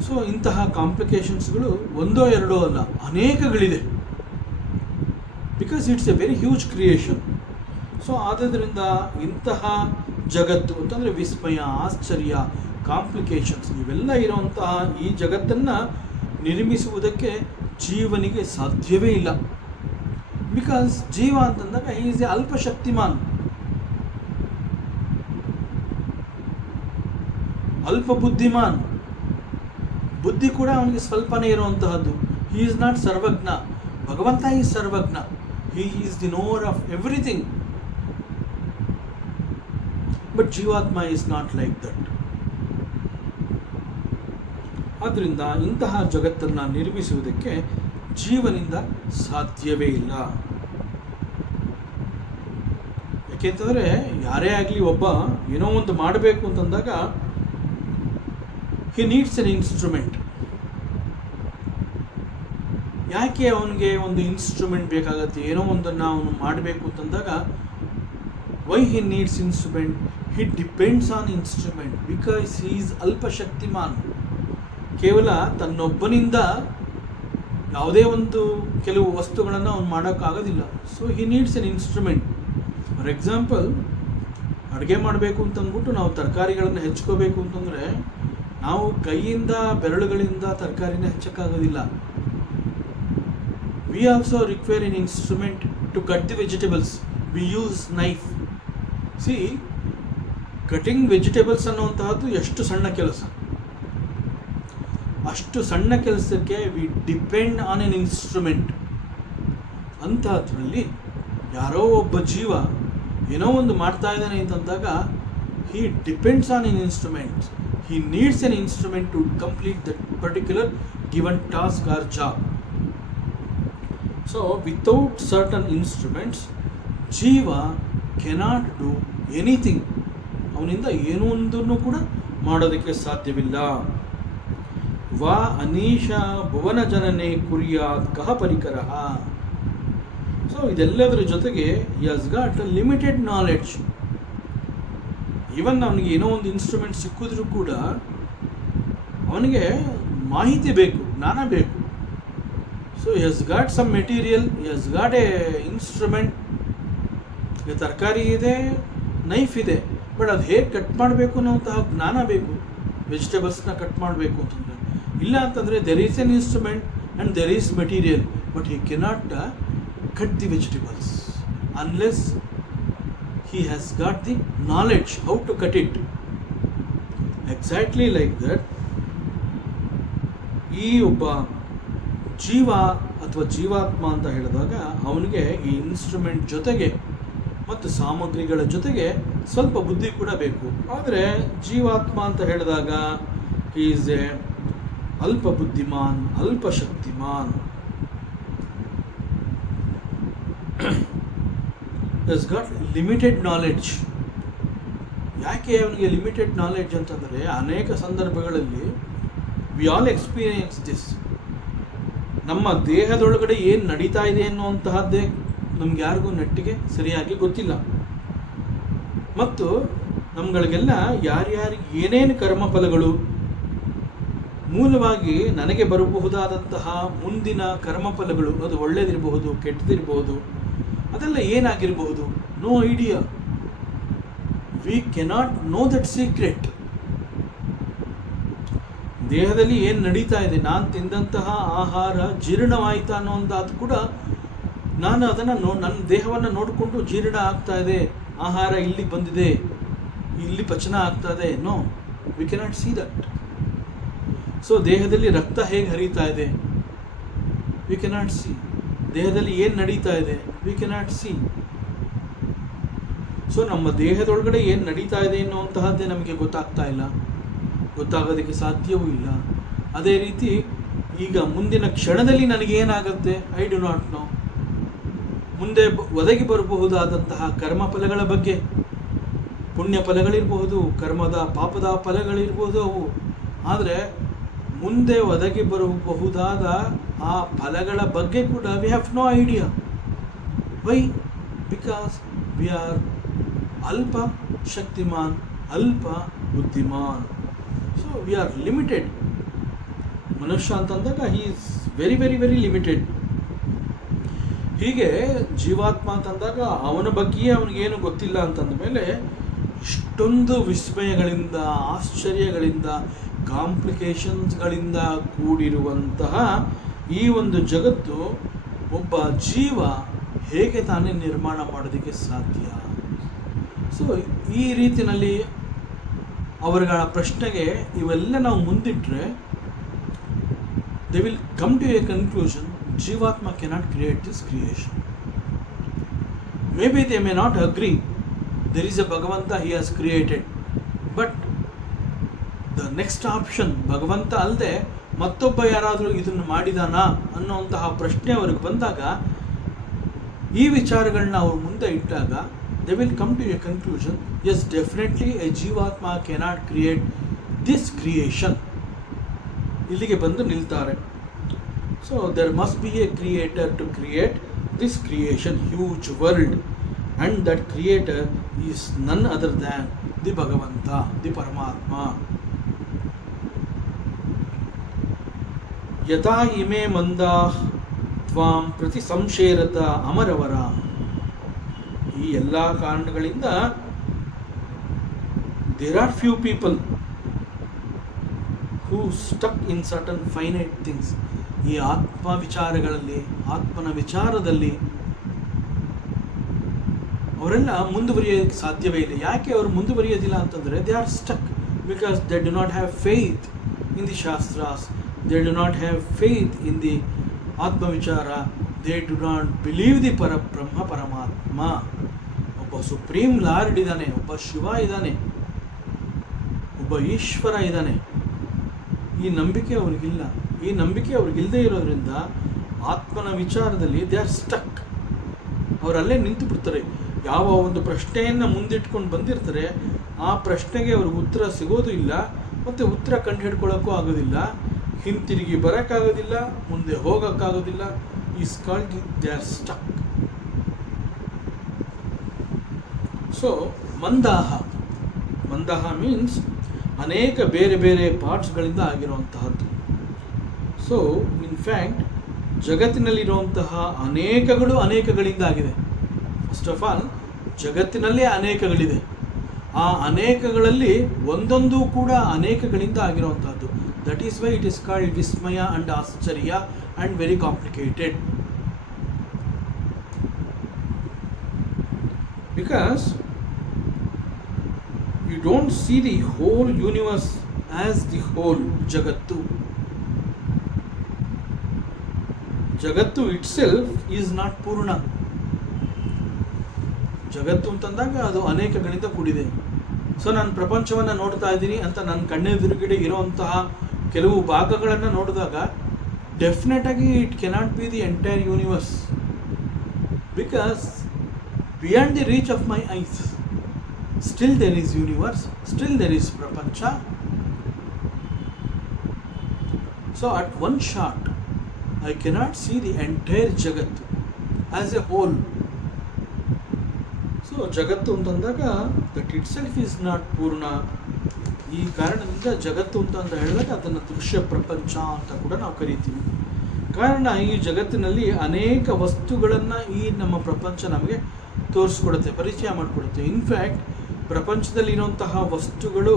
So ಇಂತಹ ಕಾಂಪ್ಲಿಕೇಶನ್ಸ್ಗಳು ಒಂದೋ ಎರಡೋ ಅಲ್ಲ, ಅನೇಕಗಳಿದೆ. Because it's a very huge creation. So ಆದ್ದರಿಂದ ಇಂತಹ ಜಗತ್ತು ಅಂತಂದರೆ ವಿಸ್ಮಯ, ಆಶ್ಚರ್ಯ, ಕಾಂಪ್ಲಿಕೇಶನ್ಸ್ ಇವೆಲ್ಲ ಇರುವಂತಹ ಈ ಜಗತ್ತನ್ನು ನಿರ್ಮಿಸುವುದಕ್ಕೆ ಜೀವನಿಗೆ ಸಾಧ್ಯವೇ ಇಲ್ಲ. ಬಿಕಾಸ್ ಜೀವ ಅಂತಂದಾಗ ಹಿ ಈಸ್ ಎ ಅಲ್ಪಶಕ್ತಿಮಾನ್, ಅಲ್ಪ ಬುದ್ಧಿಮಾನ್. ಬುದ್ಧಿ ಕೂಡ ಅವನಿಗೆ ಸ್ವಲ್ಪನೇ ಇರುವಂತಹದ್ದು. ಹಿ ಈಸ್ ನಾಟ್ ಸರ್ವಜ್ಞ. ಭಗವಂತ is Sarvajna. He is the nowhere of everything. But ಜೀವಾತ್ಮ ಈಸ್ ನಾಟ್ ಲೈಕ್ ದಟ್. ಆದ್ದರಿಂದ ಇಂತಹ ಜಗತ್ತನ್ನು ನಿರ್ಮಿಸುವುದಕ್ಕೆ ಜೀವನಿಂದ ಸಾಧ್ಯವೇ ಇಲ್ಲ. ಯಾಕೆಂತಂದರೆ ಯಾರೇ ಆಗಲಿ ಒಬ್ಬ ಏನೋ ಒಂದು ಮಾಡಬೇಕು ಅಂತಂದಾಗ ಹಿ ನೀಡ್ಸ್ ಎನ್ ಇನ್ಸ್ಟ್ರೂಮೆಂಟ್. ಯಾಕೆ ಅವನಿಗೆ ಒಂದು ಇನ್ಸ್ಟ್ರೂಮೆಂಟ್ ಬೇಕಾಗತ್ತೆ? ಏನೋ ಒಂದನ್ನು ಅವನು ಮಾಡಬೇಕು ಅಂತಂದಾಗ why he needs instrument? He depends on instrument because he is ಅಲ್ಪಶಕ್ತಿಮಾನ್. ಕೇವಲ ತನ್ನೊಬ್ಬನಿಂದ ಯಾವುದೇ ಒಂದು ಕೆಲವು ವಸ್ತುಗಳನ್ನು ಅವನು ಮಾಡೋಕ್ಕಾಗೋದಿಲ್ಲ. So he needs an instrument. For example, ಅಡುಗೆ ಮಾಡಬೇಕು ಅಂತಂದ್ಬಿಟ್ಟು ನಾವು ತರಕಾರಿಗಳನ್ನು ಹೆಚ್ಕೋಬೇಕು ಅಂತಂದರೆ ನಾವು ಕೈಯಿಂದ ಬೆರಳುಗಳಿಂದ ತರಕಾರಿನ ಹೆಚ್ಚಕ್ಕಾಗೋದಿಲ್ಲ. We also require an instrument to cut the vegetables. We use knife. See, cutting vegetables ಅನ್ನುವಂತಹದ್ದು ಎಷ್ಟು ಸಣ್ಣ ಕೆಲಸ. ಅಷ್ಟು ಸಣ್ಣ ಕೆಲಸಕ್ಕೆ we depend on an instrument. ಅಂಥದ್ರಲ್ಲಿ ಯಾರೋ ಒಬ್ಬ ಜೀವ ಏನೋ ಒಂದು ಮಾಡ್ತಾ ಇದ್ದಾನೆ ಅಂತಂದಾಗ he depends on an instrument. He needs an instrument to complete that particular given task or job. So without certain instruments, ಜೀವ cannot do anything. ಅವನಿಂದ ಏನೋ ಒಂದನ್ನು ಕೂಡ ಮಾಡೋದಕ್ಕೆ ಸಾಧ್ಯವಿಲ್ಲ. ವಾ ಅನೀಶಾ ಭುವನ ಜನನೇ ಕುರ್ಯಾತ್ ಕಹ ಪರಿಕರಃ. ಸೊ ಇದೆಲ್ಲದರ ಜೊತೆಗೆ he has got a limited knowledge. Even ಅವನಿಗೆ ಏನೋ ಒಂದು ಇನ್ಸ್ಟ್ರೂಮೆಂಟ್ ಸಿಕ್ಕಿದ್ರೂ ಕೂಡ ಅವನಿಗೆ ಮಾಹಿತಿ ಬೇಕು, ಜ್ಞಾನ ಬೇಕು. So he has got some material, he has got a instrument. ಈಗ ತರಕಾರಿ ಇದೆ, ನೈಫ್ ಇದೆ, ಬಟ್ ಅದು ಹೇಗೆ ಕಟ್ ಮಾಡಬೇಕು ಅನ್ನೋಂತಹ ಜ್ಞಾನ ಬೇಕು. ವೆಜಿಟೇಬಲ್ಸ್ನ ಕಟ್ ಮಾಡಬೇಕು ಅಂತಂದರೆ, ಇಲ್ಲ ಅಂತಂದರೆ there is N instrument and there is material, but he cannot cut the vegetables unless he has got the knowledge how to cut it. Exactly like that, ಈ ಒಬ್ಬ ಜೀವ ಅಥವಾ ಜೀವಾತ್ಮ ಅಂತ ಹೇಳಿದಾಗ ಅವನಿಗೆ ಈ ಇನ್ಸ್ಟ್ರೂಮೆಂಟ್ ಜೊತೆಗೆ ಮತ್ತು ಸಾಮಗ್ರಿಗಳ ಜೊತೆಗೆ ಸ್ವಲ್ಪ ಬುದ್ಧಿ ಕೂಡ ಬೇಕು. ಆದರೆ ಜೀವಾತ್ಮ ಅಂತ ಹೇಳಿದಾಗ ಈಸ್ ಎ ಅಲ್ಪ ಬುದ್ಧಿಮಾನ್, ಅಲ್ಪ Shaktimaan. has got limited knowledge. ಯಾಕೆ ಅವನಿಗೆ ಲಿಮಿಟೆಡ್ ನಾಲೆಡ್ಜ್ ಅಂತಂದರೆ ಅನೇಕ ಸಂದರ್ಭಗಳಲ್ಲಿ ವಿ ಆಲ್ ಎಕ್ಸ್ಪೀರಿಯನ್ಸ್ ದಿಸ್. ನಮ್ಮ ದೇಹದೊಳಗಡೆ ಏನು ನಡೀತಾ ಇದೆ ಅನ್ನುವಂತಹದ್ದೇ ನಮ್ಗೆ ಯಾರಿಗೂ ನೆಟ್ಟಿಗೆ ಸರಿಯಾಗಿ ಗೊತ್ತಿಲ್ಲ. ಮತ್ತು ನಮ್ಗಳಿಗೆಲ್ಲ ಯಾರ್ಯಾರಿಗೆ ಏನೇನು ಕರ್ಮಫಲಗಳು ಮೂಲವಾಗಿ ನನಗೆ ಬರಬಹುದಾದಂತಹ ಮುಂದಿನ ಕರ್ಮಫಲಗಳು, ಅದು ಒಳ್ಳೆಯದಿರಬಹುದು, ಕೆಟ್ಟದಿರಬಹುದು, ಅದೆಲ್ಲ ಏನಾಗಿರಬಹುದು, no idea. We cannot know that secret. ದೇಹದಲ್ಲಿ ಏನು ನಡೀತಾ ಇದೆ, ನಾನು ತಿಂದಂತಹ ಆಹಾರ ಜೀರ್ಣವಾಯಿತಾ ಅನ್ನೋಂಥದ್ದು ಕೂಡ ನಾನು ಅದನ್ನು ನನ್ನ ದೇಹವನ್ನು ನೋಡಿಕೊಂಡು ಜೀರ್ಣ ಆಗ್ತಾ ಇದೆ, ಆಹಾರ ಇಲ್ಲಿ ಬಂದಿದೆ, ಇಲ್ಲಿ ಪಚನ ಆಗ್ತಾ ಇದೆ, no, we cannot see that. So ದೇಹದಲ್ಲಿ ರಕ್ತ ಹೇಗೆ ಹರಿತಾ ಇದೆ, ವಿ ಕೆನಾಟ್ ಸಿ. ದೇಹದಲ್ಲಿ ಏನು ನಡೀತಾ ಇದೆ, ವಿ ಕೆನಾಟ್ ಸಿ. ಸೊ ನಮ್ಮ ದೇಹದೊಳಗಡೆ ಏನು ನಡೀತಾ ಇದೆ ಅನ್ನುವಂತಹದ್ದೇ ನಮಗೆ ಗೊತ್ತಾಗ್ತಾ ಇಲ್ಲ, ಗೊತ್ತಾಗೋದಕ್ಕೆ ಸಾಧ್ಯವೂ ಇಲ್ಲ. ಅದೇ ರೀತಿ ಈಗ ಮುಂದಿನ ಕ್ಷಣದಲ್ಲಿ ನನಗೇನಾಗುತ್ತೆ, ಐ ಡು ನಾಟ್ ನೋ. ಮುಂದೆ ಒದಗಿ ಬರಬಹುದಾದಂತಹ ಕರ್ಮಫಲಗಳ ಬಗ್ಗೆ, ಪುಣ್ಯ ಫಲಗಳಿರಬಹುದು, ಕರ್ಮದ ಪಾಪದ ಫಲಗಳಿರ್ಬೋದು ಅವು. ಆದರೆ ಮುಂದೆ ಒದಗಿ ಬರಬಹುದಾದ ಆ ಫಲಗಳ ಬಗ್ಗೆ ಕೂಡ we have no idea. Why? Because we are ಅಲ್ಪ ಶಕ್ತಿಮಾನ್, ಅಲ್ಪ ಬುದ್ಧಿಮಾನ್. So we are limited. ಮನುಷ್ಯ ಅಂತಂದಾಗ he is very very very limited. ಹೀಗೆ ಜೀವಾತ್ಮ ಅಂತಂದಾಗ ಅವನ ಬಗ್ಗೆಯೇ ಅವನಿಗೇನು ಗೊತ್ತಿಲ್ಲ ಅಂತಂದ ಮೇಲೆ ಇಷ್ಟೊಂದು ವಿಸ್ಮಯಗಳಿಂದ, ಆಶ್ಚರ್ಯಗಳಿಂದ, ಕಾಂಪ್ಲಿಕೇಶನ್ಸ್ಗಳಿಂದ ಕೂಡಿರುವಂತಹ ಈ ಒಂದು ಜಗತ್ತು ಒಬ್ಬ ಜೀವ ಹೇಗೆ ತಾನೇ ನಿರ್ಮಾಣ ಮಾಡೋದಕ್ಕೆ ಸಾಧ್ಯ? ಸೊ ಈ ರೀತಿಯಲ್ಲಿ ಅವರುಗಳ ಪ್ರಶ್ನೆಗೆ ಇವೆಲ್ಲ ನಾವು ಮುಂದಿಟ್ಟರೆ they will come to a conclusion. Jivatma cannot create this creation. Maybe they may not agree. There is a Bhagavanta he has created. But the next option, Bhagavanta ಅಲ್ಲದೆ ಮತ್ತೊಬ್ಬ ಯಾರಾದರೂ ಇದನ್ನು ಮಾಡಿದಾನಾ ಅನ್ನುವಂತಹ ಪ್ರಶ್ನೆ ಅವ್ರಿಗೆ ಬಂದಾಗ, ಈ ವಿಚಾರಗಳನ್ನ ಅವ್ರ ಮುಂದೆ ಇಟ್ಟಾಗ they will come to a conclusion. Yes, definitely a Jivatma cannot create this creation. ಇಲ್ಲಿಗೆ ಬಂದು ನಿಲ್ತಾರೆ. So there must be a creator to create this creation, huge world, and that creator is none other than the Bhagavanta, the Paramatma. Yata ime manda tvam prati samsherata amaravara. ಈ ಎಲ್ಲ ಕಾರಣಗಳಿಂದ there are few people who stuck in certain finite things. ಈ ಆತ್ಮ ವಿಚಾರಗಳಲ್ಲಿ, ಆತ್ಮನ ವಿಚಾರದಲ್ಲಿ ಅವರೆಲ್ಲ ಮುಂದುವರಿಯೋಕ್ಕೆ ಸಾಧ್ಯವೇ ಇಲ್ಲ. ಯಾಕೆ ಅವರು ಮುಂದುವರಿಯೋದಿಲ್ಲ ಅಂತಂದರೆ they are stuck because they do not have faith in the ಶಾಸ್ತ್ರಾಸ್, they do not have faith in the ಆತ್ಮವಿಚಾರ, they do not believe the ಪರಬ್ರಹ್ಮ ಪರಮಾತ್ಮ. ಒಬ್ಬ ಸುಪ್ರೀಂ ಲಾರ್ಡ್ ಇದ್ದಾನೆ, ಒಬ್ಬ ಶಿವ ಇದ್ದಾನೆ, ಒಬ್ಬ ಈಶ್ವರ ಇದ್ದಾನೆ. ಈ ನಂಬಿಕೆ ಅವ್ರಿಗಿಲ್ಲ. ಈ ನಂಬಿಕೆ ಅವ್ರಿಗಿಲ್ಲದೆ ಇರೋದ್ರಿಂದ ಆತ್ಮನ ವಿಚಾರದಲ್ಲಿ ದೇ ಆರ್ ಸ್ಟಕ್. ಅವರಲ್ಲೇ ನಿಂತು ಬಿಡ್ತಾರೆ. ಯಾವ ಒಂದು ಪ್ರಶ್ನೆಯನ್ನು ಮುಂದಿಟ್ಕೊಂಡು ಬಂದಿರ್ತಾರೆ ಆ ಪ್ರಶ್ನೆಗೆ ಅವ್ರಿಗೆ ಉತ್ತರ ಸಿಗೋದು ಇಲ್ಲ, ಮತ್ತು ಉತ್ತರ ಕಂಡುಹಿಡ್ಕೊಳ್ಳೋಕ್ಕೂ ಆಗೋದಿಲ್ಲ, ಹಿಂತಿರುಗಿ ಬರೋಕ್ಕಾಗೋದಿಲ್ಲ, ಮುಂದೆ ಹೋಗೋಕ್ಕಾಗೋದಿಲ್ಲ. Is called they are stuck. So ಮಂದಾಹ, ಮಂದಾಹ ಮೀನ್ಸ್ ಅನೇಕ ಬೇರೆ ಬೇರೆ ಪಾರ್ಟ್ಸ್ಗಳಿಂದ ಆಗಿರುವಂತಹದ್ದು. ಸೊ ಇನ್ಫ್ಯಾಕ್ಟ್ ಜಗತ್ತಿನಲ್ಲಿರುವಂತಹ ಅನೇಕಗಳಿಂದ ಆಗಿದೆ. ಫಸ್ಟ್ ಆಫ್ ಆಲ್ ಜಗತ್ತಿನಲ್ಲೇ ಅನೇಕಗಳಿದೆ. ಆ ಅನೇಕಗಳಲ್ಲಿ ಒಂದೊಂದು ಕೂಡ ಅನೇಕಗಳಿಂದ ಆಗಿರುವಂತಹದ್ದು. That is why it is called ವಿಸ್ಮಯ ಅಂಡ್ ಆಶ್ಚರ್ಯ and very complicated. Because you don't see the whole universe as the whole jagattu. Jagattu itself is not purna. ಜಗತ್ತು ಅಂತಂದಾಗ ಅದು ಅನೇಕಗಳಿಂದ ಕೂಡಿದೆ. ಸೊ ನಾನು ಪ್ರಪಂಚವನ್ನು ನೋಡ್ತಾ ಇದ್ದೀನಿ ಅಂತ ನನ್ನ ಕಣ್ಣೆದುರುಗಡೆ ಇರುವಂತಹ ಕೆಲವು ಭಾಗಗಳನ್ನು ನೋಡಿದಾಗ ಡೆಫಿನೆಟ್ ಆಗಿ it cannot be the entire universe, because beyond the reach of my ice still there is universe, still there is prapancha. So at one shot I cannot see the entire jagat as a whole. So jagattu ಅಂತಂದಾಗ that itself is not purna. ಈ ಕಾರಣದಿಂದ ಜಗತ್ತು ಅಂತ ಹೇಳಿದಾಗ ಅದನ್ನು ದೃಶ್ಯ ಪ್ರಪಂಚ ಅಂತ ಕೂಡ ನಾವು ಕರಿತೀವಿ. ಕಾರಣ ಈ ಜಗತ್ತಿನಲ್ಲಿ ಅನೇಕ ವಸ್ತುಗಳನ್ನು ಈ ನಮ್ಮ ಪ್ರಪಂಚ ನಮಗೆ ತೋರಿಸ್ಕೊಡುತ್ತೆ, ಪರಿಚಯ ಮಾಡಿಕೊಡುತ್ತೆ. ಇನ್ಫ್ಯಾಕ್ಟ್ ಪ್ರಪಂಚದಲ್ಲಿರುವಂತಹ ವಸ್ತುಗಳು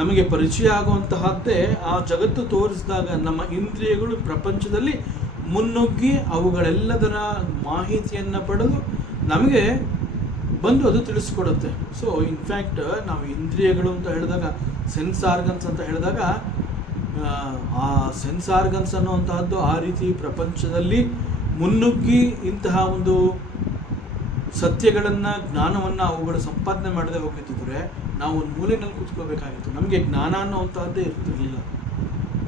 ನಮಗೆ ಪರಿಚಯ ಆಗುವಂತಹದ್ದೇ ಆ ಜಗತ್ತು ತೋರಿಸಿದಾಗ ನಮ್ಮ ಇಂದ್ರಿಯಗಳು ಪ್ರಪಂಚದಲ್ಲಿ ಮುನ್ನುಗ್ಗಿ ಅವುಗಳೆಲ್ಲದರ ಮಾಹಿತಿಯನ್ನು ಪಡೆದು ನಮಗೆ ಬಂದು ಅದು ತಿಳಿಸ್ಕೊಡುತ್ತೆ. ಸೊ ಇನ್ಫ್ಯಾಕ್ಟ್ ನಾವು ಇಂದ್ರಿಯಗಳು ಅಂತ ಹೇಳಿದಾಗ, ಸೆನ್ಸ್ ಆರ್ಗನ್ಸ್ ಅಂತ ಹೇಳಿದಾಗ, ಆ ಸೆನ್ಸ್ ಆರ್ಗನ್ಸ್ ಅನ್ನುವಂತಹದ್ದು ಆ ರೀತಿ ಪ್ರಪಂಚದಲ್ಲಿ ಮುನ್ನುಗ್ಗಿ ಇಂತಹ ಒಂದು ಸತ್ಯಗಳನ್ನು, ಜ್ಞಾನವನ್ನು ಅವುಗಳು ಸಂಪಾದನೆ ಮಾಡದೆ ಹೋಗಿದ್ದರೆ ನಾವು ಒಂದು ಮೂಲೆಯಲ್ಲಿ ಕೂತ್ಕೋಬೇಕಾಗಿತ್ತು. ನಮಗೆ ಜ್ಞಾನ ಅನ್ನೋವಂತಹದ್ದೇ ಇರ್ತಿರಲಿಲ್ಲ.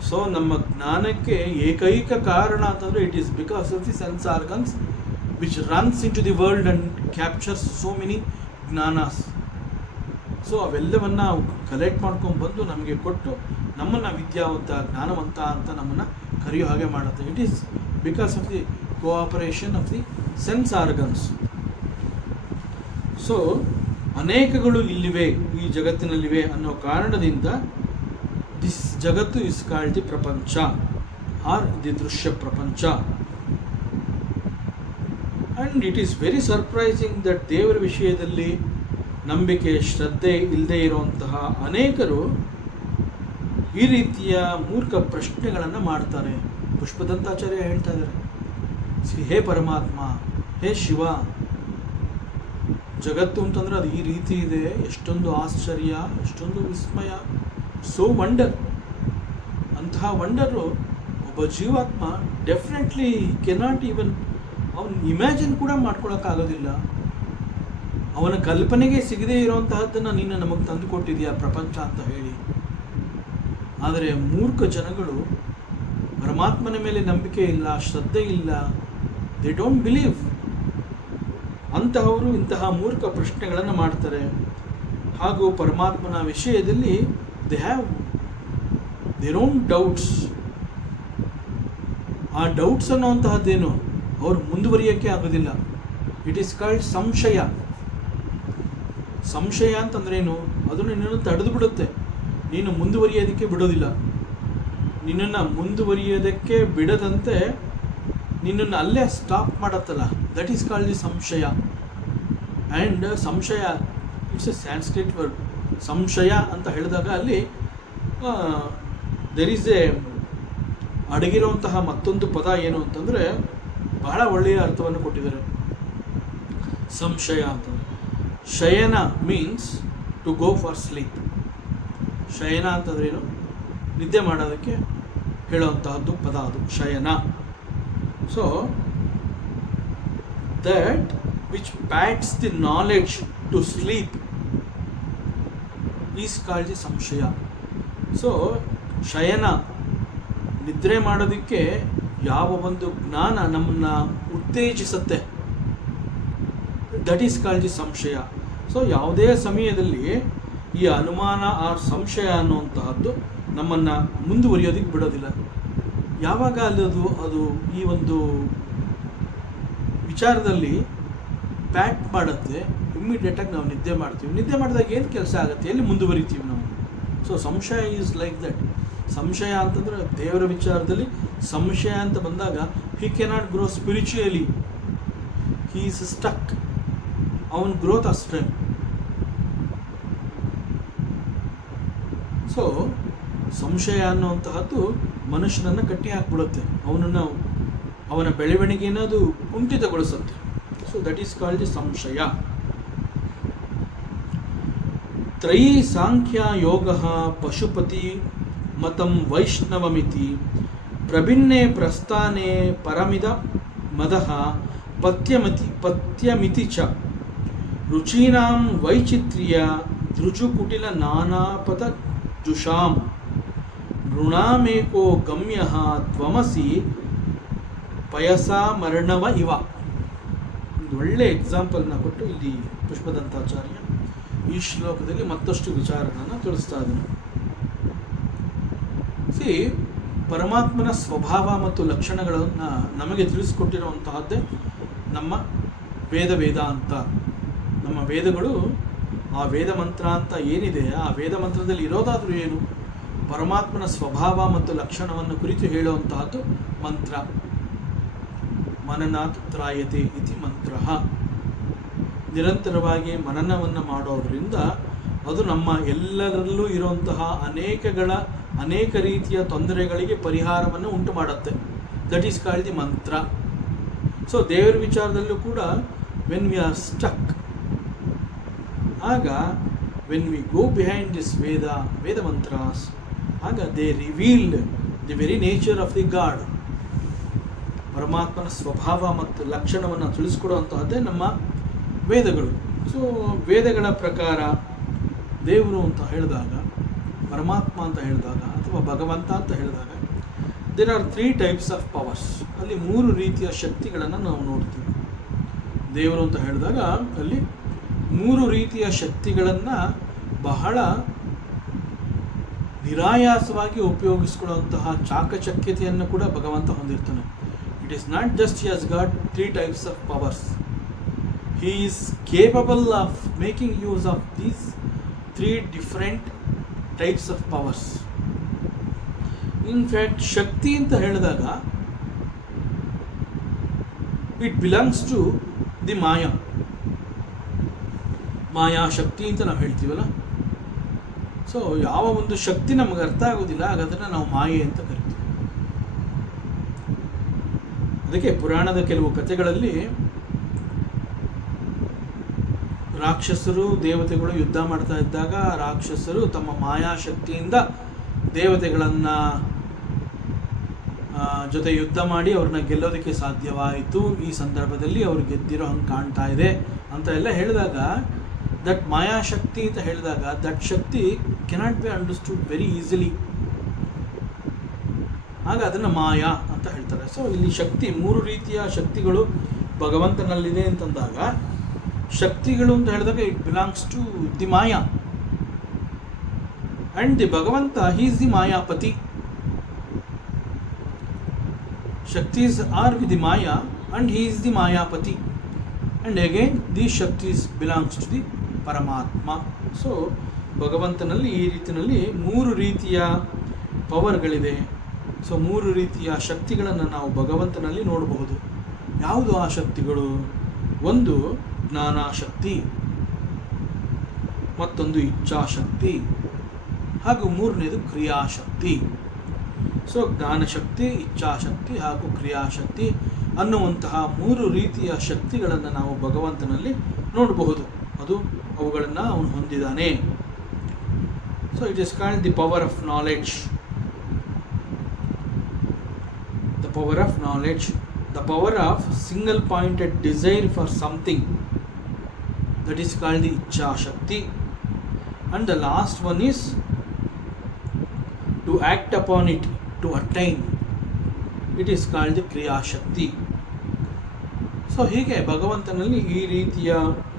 ಸೊ ನಮ್ಮ ಜ್ಞಾನಕ್ಕೆ ಏಕೈಕ ಕಾರಣ ಅಂತಂದರೆ it is because of the sense organs which runs in to the world and captures so many ಜ್ಞಾನಾಸ್. ಸೊ ಅವೆಲ್ಲವನ್ನು ಕಲೆಕ್ಟ್ ಮಾಡ್ಕೊಂಡು ಬಂದು ನಮಗೆ ಕೊಟ್ಟು ನಮ್ಮನ್ನು ವಿದ್ಯಾವಂತ, ಜ್ಞಾನವಂತ ಅಂತ ನಮ್ಮನ್ನು ಕರೆಯೋ ಹಾಗೆ ಮಾಡುತ್ತೆ. It is because of the cooperation of the sense organs. So ಅನೇಕಗಳು ಇಲ್ಲಿವೆ, ಈ ಜಗತ್ತಿನಲ್ಲಿವೆ ಅನ್ನೋ ಕಾರಣದಿಂದ ದಿಸ್ ಜಗತ್ತು ಇಸ್ ಕಾಲ್ಡ್ ದಿ ಪ್ರಪಂಚ ಆರ್ ದಿ ದೃಶ್ಯ ಪ್ರಪಂಚ. And it is very surprising that ದೇವರ ವಿಷಯದಲ್ಲಿ ನಂಬಿಕೆ, ಶ್ರದ್ಧೆ ಇಲ್ಲದೆ ಇರುವಂತಹ ಅನೇಕರು ಈ ರೀತಿಯ ಮೂರ್ಖ ಪ್ರಶ್ನೆಗಳನ್ನು ಮಾಡ್ತಾರೆ. ಪುಷ್ಪದಂತಾಚಾರ್ಯ ಹೇಳ್ತಾ ಇದ್ದಾರೆ, ಹೇ ಪರಮಾತ್ಮ, ಹೇ ಶಿವ, ಜಗತ್ತು ಅಂತಂದರೆ ಅದು ಈ ರೀತಿ ಇದೆ, ಎಷ್ಟೊಂದು ಆಶ್ಚರ್ಯ, ಎಷ್ಟೊಂದು ವಿಸ್ಮಯ, ಸೋ ವಂಡರ್. ಅಂತಹ ವಂಡರು ಒಬ್ಬ ಜೀವಾತ್ಮ ಡೆಫಿನೆಟ್ಲಿ ಕೆನಾಟ್ ಈವನ್ ಅವನು ಇಮ್ಯಾಜಿನ್ ಕೂಡ ಮಾಡ್ಕೊಳಕ್ಕಾಗೋದಿಲ್ಲ. ಅವನ ಕಲ್ಪನೆಗೆ ಸಿಗದೇ ಇರೋಂತಹದ್ದನ್ನು ನೀನು ನಮಗೆ ತಂದು ಕೊಟ್ಟಿದೆಯಾ ಪ್ರಪಂಚ ಅಂತ ಹೇಳಿ. ಆದರೆ ಮೂರ್ಖ ಜನಗಳು ಪರಮಾತ್ಮನ ಮೇಲೆ ನಂಬಿಕೆ ಇಲ್ಲ, ಶ್ರದ್ಧೆ ಇಲ್ಲ, ದೇ ಡೋಂಟ್ ಬಿಲೀವ್. ಅಂತಹವರು ಇಂತಹ ಮೂರ್ಖ ಪ್ರಶ್ನೆಗಳನ್ನು ಮಾಡ್ತಾರೆ. ಹಾಗೂ ಪರಮಾತ್ಮನ ವಿಷಯದಲ್ಲಿ they have their own doubts. ಆ ಡೌಟ್ಸ್ ಅನ್ನೋಂತಹದ್ದೇನು ಅವರು ಮುಂದುವರಿಯೋಕ್ಕೆ ಆಗೋದಿಲ್ಲ. ಇಟ್ ಈಸ್ ಕಾಲ್ಡ್ ಸಂಶಯ. ಸಂಶಯ ಅಂತಂದ್ರೇನು? ಅದು ನಿನ್ನನ್ನು ತಡೆದು ಬಿಡುತ್ತೆ, ನೀನು ಮುಂದುವರಿಯೋದಕ್ಕೆ ಬಿಡೋದಿಲ್ಲ. ನಿನ್ನನ್ನು ಮುಂದುವರಿಯೋದಕ್ಕೆ ಬಿಡದಂತೆ ನಿನ್ನನ್ನು ಅಲ್ಲೇ ಸ್ಟಾಪ್ ಮಾಡತ್ತಲ್ಲ, ದಟ್ ಈಸ್ ಕಾಲ್ಡ್ ದಿ ಸಂಶಯ. ಆ್ಯಂಡ್ ಸಂಶಯ ಇಟ್ಸ್ ಎ ಸ್ಯಾನ್ಸ್ಕ್ರಿಟ್ ವರ್ಡ್. ಸಂಶಯ ಅಂತ ಹೇಳಿದಾಗ ಅಲ್ಲಿ ದೆರ್ ಈಸ್ ಎ ಅಡಗಿರುವಂತಹ ಮತ್ತೊಂದು ಪದ ಏನು ಅಂತಂದರೆ ಬಹಳ ಒಳ್ಳೆಯ ಅರ್ಥವನ್ನು ಕೊಟ್ಟಿದ್ದಾರೆ. ಸಂಶಯ ಅಂತಂದರೆ ಶಯನ means to go for sleep. ಶಯನ ಅಂತಂದ್ರೇನು? ನಿದ್ದೆ ಮಾಡೋದಕ್ಕೆ ಹೇಳುವಂತಹದ್ದು ಪದ ಅದು ಶಯನ. So that which packs the knowledge to sleep is called the samshaya. So ಶಯನ, ನಿದ್ರೆ ಮಾಡೋದಕ್ಕೆ ಯಾವ ಒಂದು ಜ್ಞಾನ ನಮ್ಮನ್ನು ಉತ್ತೇಜಿಸುತ್ತೆ, ದಟ್ ಈಸ್ ಕಾಲ್ಡ್ ದಿ ಸಂಶಯ. ಸೊ ಯಾವುದೇ ಸಮಯದಲ್ಲಿ ಈ ಅನುಮಾನ ಆರ್ ಸಂಶಯ ಅನ್ನುವಂತಹದ್ದು ನಮ್ಮನ್ನು ಮುಂದುವರಿಯೋದಕ್ಕೆ ಬಿಡೋದಿಲ್ಲ. ಯಾವಾಗ ಅದು ಈ ಒಂದು ವಿಚಾರದಲ್ಲಿ ಪ್ಯಾಕ್ ಮಾಡುತ್ತೆ, ಇಮ್ಮಿಡಿಯೇಟಾಗಿ ನಾವು ನಿದ್ದೆ ಮಾಡ್ತೀವಿ. ನಿದ್ದೆ ಮಾಡಿದಾಗ ಏನು ಕೆಲಸ ಆಗುತ್ತೆ, ಎಲ್ಲಿ ಮುಂದುವರಿತೀವಿ ನಾವು? ಸೊ ಸಂಶಯ ಈಸ್ ಲೈಕ್ ದಟ್. ಸಂಶಯ ಅಂತಂದರೆ ದೇವರ ವಿಚಾರದಲ್ಲಿ ಸಂಶಯ ಅಂತ ಬಂದಾಗ he cannot grow spiritually, he is stuck. ಅವನ ಗ್ರೋತ್ ಅಷ್ಟೇ. ಸೊ ಸಂಶಯ ಅನ್ನುವಂತಹದ್ದು ಮನುಷ್ಯನನ್ನು ಕಟ್ಟಿ ಹಾಕ್ಬಿಡುತ್ತೆ, ಅವನ ಬೆಳವಣಿಗೆಯನ್ನು ಅದು ಕುಂಠಿತಗೊಳಿಸುತ್ತೆ. So that is called the ಸಂಶಯ. ತ್ರಯೀ ಸಾಂಖ್ಯ ಯೋಗ ಪಶುಪತಿ ಮತಂ ವೈಷ್ಣವಮಿತಿ ಪ್ರಭಿನ್ನೆ ಪ್ರಸ್ಥಾನೆ ಪರಮಿದ ಮದಃ ಪತ್ಯಮಿತಿ ಚ ರುಚೀನಾಂ ವೈಚಿತ್ರ್ಯ ಧೃಚುಕುಟಿಲ ನಾನಾಪದ ಜುಷಾಂ ನೃಣಾಮೇಕೋ ಗಮ್ಯಃ ತ್ವಮಸಿ ಪಯಸಾಮರ್ಣವ ಇವ. ಒಂದು ಒಳ್ಳೆ ಎಕ್ಸಾಂಪಲ್ನ ಕೊಟ್ಟು ಇಲ್ಲಿ ಪುಷ್ಪದಂತಾಚಾರ್ಯ ಈ ಶ್ಲೋಕದಲ್ಲಿ ಮತ್ತಷ್ಟು ವಿಚಾರಗಳನ್ನು ತಿಳಿಸ್ತಾ ಇದ್ದಾನೆ. ಪರಮಾತ್ಮನ ಸ್ವಭಾವ ಮತ್ತು ಲಕ್ಷಣಗಳನ್ನು ನಮಗೆ ತಿಳಿಸ್ಕೊಟ್ಟಿರುವಂತಹದ್ದೇ ನಮ್ಮ ವೇದಾಂತ. ನಮ್ಮ ವೇದಗಳು, ಆ ವೇದ ಮಂತ್ರ ಅಂತ ಏನಿದೆ, ಆ ವೇದ ಮಂತ್ರದಲ್ಲಿ ಇರೋದಾದರೂ ಏನು? ಪರಮಾತ್ಮನ ಸ್ವಭಾವ ಮತ್ತು ಲಕ್ಷಣವನ್ನು ಕುರಿತು ಹೇಳುವಂತಹದ್ದು ಮಂತ್ರ. ಮನನಾತ್ ತ್ರಾಯತೆ ಇತಿ ಮಂತ್ರ. ನಿರಂತರವಾಗಿ ಮನನವನ್ನು ಮಾಡೋದರಿಂದ ಅದು ನಮ್ಮ ಎಲ್ಲರಲ್ಲೂ ಇರುವಂತಹ ಅನೇಕ ರೀತಿಯ ತೊಂದರೆಗಳಿಗೆ ಪರಿಹಾರವನ್ನು ಉಂಟು ಮಾಡುತ್ತೆ. That is called the mantra. So ದೇವರ ವಿಚಾರದಲ್ಲೂ ಕೂಡ ವೆನ್ ವಿ ಆರ್ ಸ್ಟಕ್, ಆಗ when we go behind this Veda mantras, ಆಗ they reveal the very nature of the God. ಪರಮಾತ್ಮನ ಸ್ವಭಾವ ಮತ್ತು ಲಕ್ಷಣವನ್ನು ತಿಳಿಸ್ಕೊಡುವಂತಹದ್ದೇ ನಮ್ಮ ವೇದಗಳು. ಸೊ ವೇದಗಳ ಪ್ರಕಾರ ದೇವರು ಅಂತ ಹೇಳಿದಾಗ, ಪರಮಾತ್ಮ ಅಂತ ಹೇಳಿದಾಗ, ಅಥವಾ ಭಗವಂತ ಅಂತ ಹೇಳಿದಾಗ, there are 3 types of powers. ಅಲ್ಲಿ 3 ರೀತಿಯ ಶಕ್ತಿಗಳನ್ನು ನಾವು ನೋಡ್ತೀವಿ. ದೇವರು ಅಂತ ಹೇಳಿದಾಗ ಅಲ್ಲಿ 3 ರೀತಿಯ ಶಕ್ತಿಗಳನ್ನು ಬಹಳ ನಿರಾಯಾಸವಾಗಿ ಉಪಯೋಗಿಸ್ಕೊಳ್ಳುವಂತಹ ಚಾಕಚಕ್ಯತೆಯನ್ನು ಕೂಡ ಭಗವಂತ ಹೊಂದಿರ್ತಾನೆ. It is not just he has got 3 types of powers. He is capable of making use of these 3 different types of powers. In fact, ಶಕ್ತಿ ಅಂತ ಹೇಳಿದಾಗ it belongs to the ಮಾಯಾ ಶಕ್ತಿ ಅಂತ ನಾವು ಹೇಳ್ತೀವಲ್ಲ. ಸೊ ಯಾವ ಒಂದು ಶಕ್ತಿ ನಮಗೆ ಅರ್ಥ ಆಗೋದಿಲ್ಲ, ಹಾಗಾದ್ರೆ ನಾವು ಮಾಯೆ ಅಂತ ಕರಿತೀವಿ. ಅದಕ್ಕೆ ಪುರಾಣದ ಕೆಲವು ಕಥೆಗಳಲ್ಲಿ ರಾಕ್ಷಸರು ದೇವತೆಗಳು ಯುದ್ಧ ಮಾಡ್ತಾ ಇದ್ದಾಗ ರಾಕ್ಷಸರು ತಮ್ಮ ಮಾಯಾಶಕ್ತಿಯಿಂದ ದೇವತೆಗಳನ್ನು ಜೊತೆ ಯುದ್ಧ ಮಾಡಿ ಅವ್ರನ್ನ ಗೆಲ್ಲೋದಕ್ಕೆ ಸಾಧ್ಯವಾಯಿತು. ಈ ಸಂದರ್ಭದಲ್ಲಿ ಅವ್ರು ಗೆದ್ದಿರೋ ಹಂಗೆ ಕಾಣ್ತಾ ಇದೆ ಅಂತ ಎಲ್ಲ ಹೇಳಿದಾಗ, ದಟ್ ಮಾಯಾಶಕ್ತಿ ಅಂತ ಹೇಳಿದಾಗ that Shakti cannot be understood very easily. ಆಗ ಅದನ್ನು ಮಾಯಾ ಅಂತ ಹೇಳ್ತಾರೆ. ಸೊ ಇಲ್ಲಿ ಶಕ್ತಿ, 3 ರೀತಿಯ ಶಕ್ತಿಗಳು ಭಗವಂತನಲ್ಲಿದೆ ಅಂತಂದಾಗ, ಶಕ್ತಿಗಳು ಅಂತ ಹೇಳಿದಾಗ it belongs to the maya and the ಭಗವಂತ, ಹಿ ಈಸ್ ದಿ ಮಾಯಾಪತಿ. Shaktis are with the maya and he is the ಮಾಯಾಪತಿ, and again the shaktis belongs to the ಪರಮಾತ್ಮ. ಸೊ ಭಗವಂತನಲ್ಲಿ ಈ ರೀತಿಯಲ್ಲಿ 3 ರೀತಿಯ ಪವರ್ಗಳಿದೆ. ಸೊ 3 ರೀತಿಯ ಶಕ್ತಿಗಳನ್ನು ನಾವು ಭಗವಂತನಲ್ಲಿ ನೋಡಬಹುದು. ಯಾವುದು ಆ ಶಕ್ತಿಗಳು? ಒಂದು ಜ್ಞಾನಶಕ್ತಿ, ಮತ್ತೊಂದು ಇಚ್ಛಾಶಕ್ತಿ, ಹಾಗೂ 3ನೇದು ಕ್ರಿಯಾಶಕ್ತಿ. ಸೊ ಜ್ಞಾನಶಕ್ತಿ, ಇಚ್ಛಾಶಕ್ತಿ ಹಾಗೂ ಕ್ರಿಯಾಶಕ್ತಿ ಅನ್ನುವಂತಹ 3 ರೀತಿಯ ಶಕ್ತಿಗಳನ್ನು ನಾವು ಭಗವಂತನಲ್ಲಿ ನೋಡಬಹುದು. ಅವುಗಳನ್ನು ಅವನು ಹೊಂದಿದ್ದಾನೆ. So it is called the power of knowledge. The power of knowledge, the power of single pointed desire for something, that is called the Ichcha Shakti. And the last one is to act upon it, to attain, it is called the Kriya Shakti. So ಹೀಗೆ ಭಗವಂತನಲ್ಲಿ ಈ ರೀತಿಯ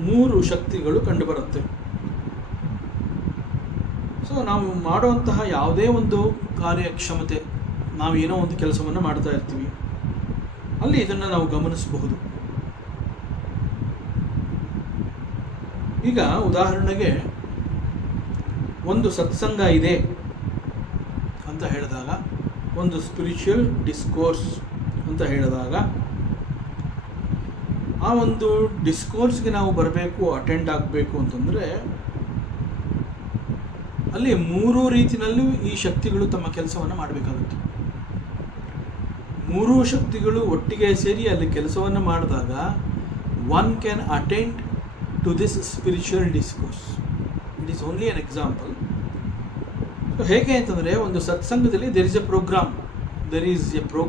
3 ಶಕ್ತಿಗಳು ಕಂಡುಬರುತ್ತೆ. So ನಾವು ಮಾಡುವಂತಹ ಯಾವುದೇ ಒಂದು ಕಾರ್ಯಕ್ಷಮತೆ, ನಾವೇನೋ ಒಂದು ಕೆಲಸವನ್ನು ಮಾಡ್ತಾ ಇರ್ತೀವಿ, ಅಲ್ಲಿ ಇದನ್ನು ನಾವು ಗಮನಿಸಬಹುದು. ಈಗ ಉದಾಹರಣೆಗೆ ಒಂದು ಸತ್ಸಂಗ ಇದೆ ಅಂತ ಹೇಳಿದಾಗ, ಒಂದು ಸ್ಪಿರಿಚುವಲ್ ಡಿಸ್ಕೋರ್ಸ್ ಅಂತ ಹೇಳಿದಾಗ, ಆ ಒಂದು ಡಿಸ್ಕೋರ್ಸ್ಗೆ ನಾವು ಬರಬೇಕು, ಅಟೆಂಡ್ ಆಗಬೇಕು ಅಂತಂದರೆ ಅಲ್ಲಿ 3 ರೀತಿಯಲ್ಲೂ ಈ ಶಕ್ತಿಗಳು ತಮ್ಮ ಕೆಲಸವನ್ನು ಮಾಡಬೇಕಾಗುತ್ತೆ. 3 ಶಕ್ತಿಗಳು ಒಟ್ಟಿಗೆ ಸೇರಿ ಅಲ್ಲಿ ಕೆಲಸವನ್ನು ಮಾಡಿದಾಗ one can attend to this spiritual discourse. It is only an example. ಹೇಗೆ ಅಂತಂದರೆ, ಒಂದು ಸತ್ಸಂಗದಲ್ಲಿ ದೆರ್ ಈಸ್ ಎ ಪ್ರೋಗ್ರಾಮ್.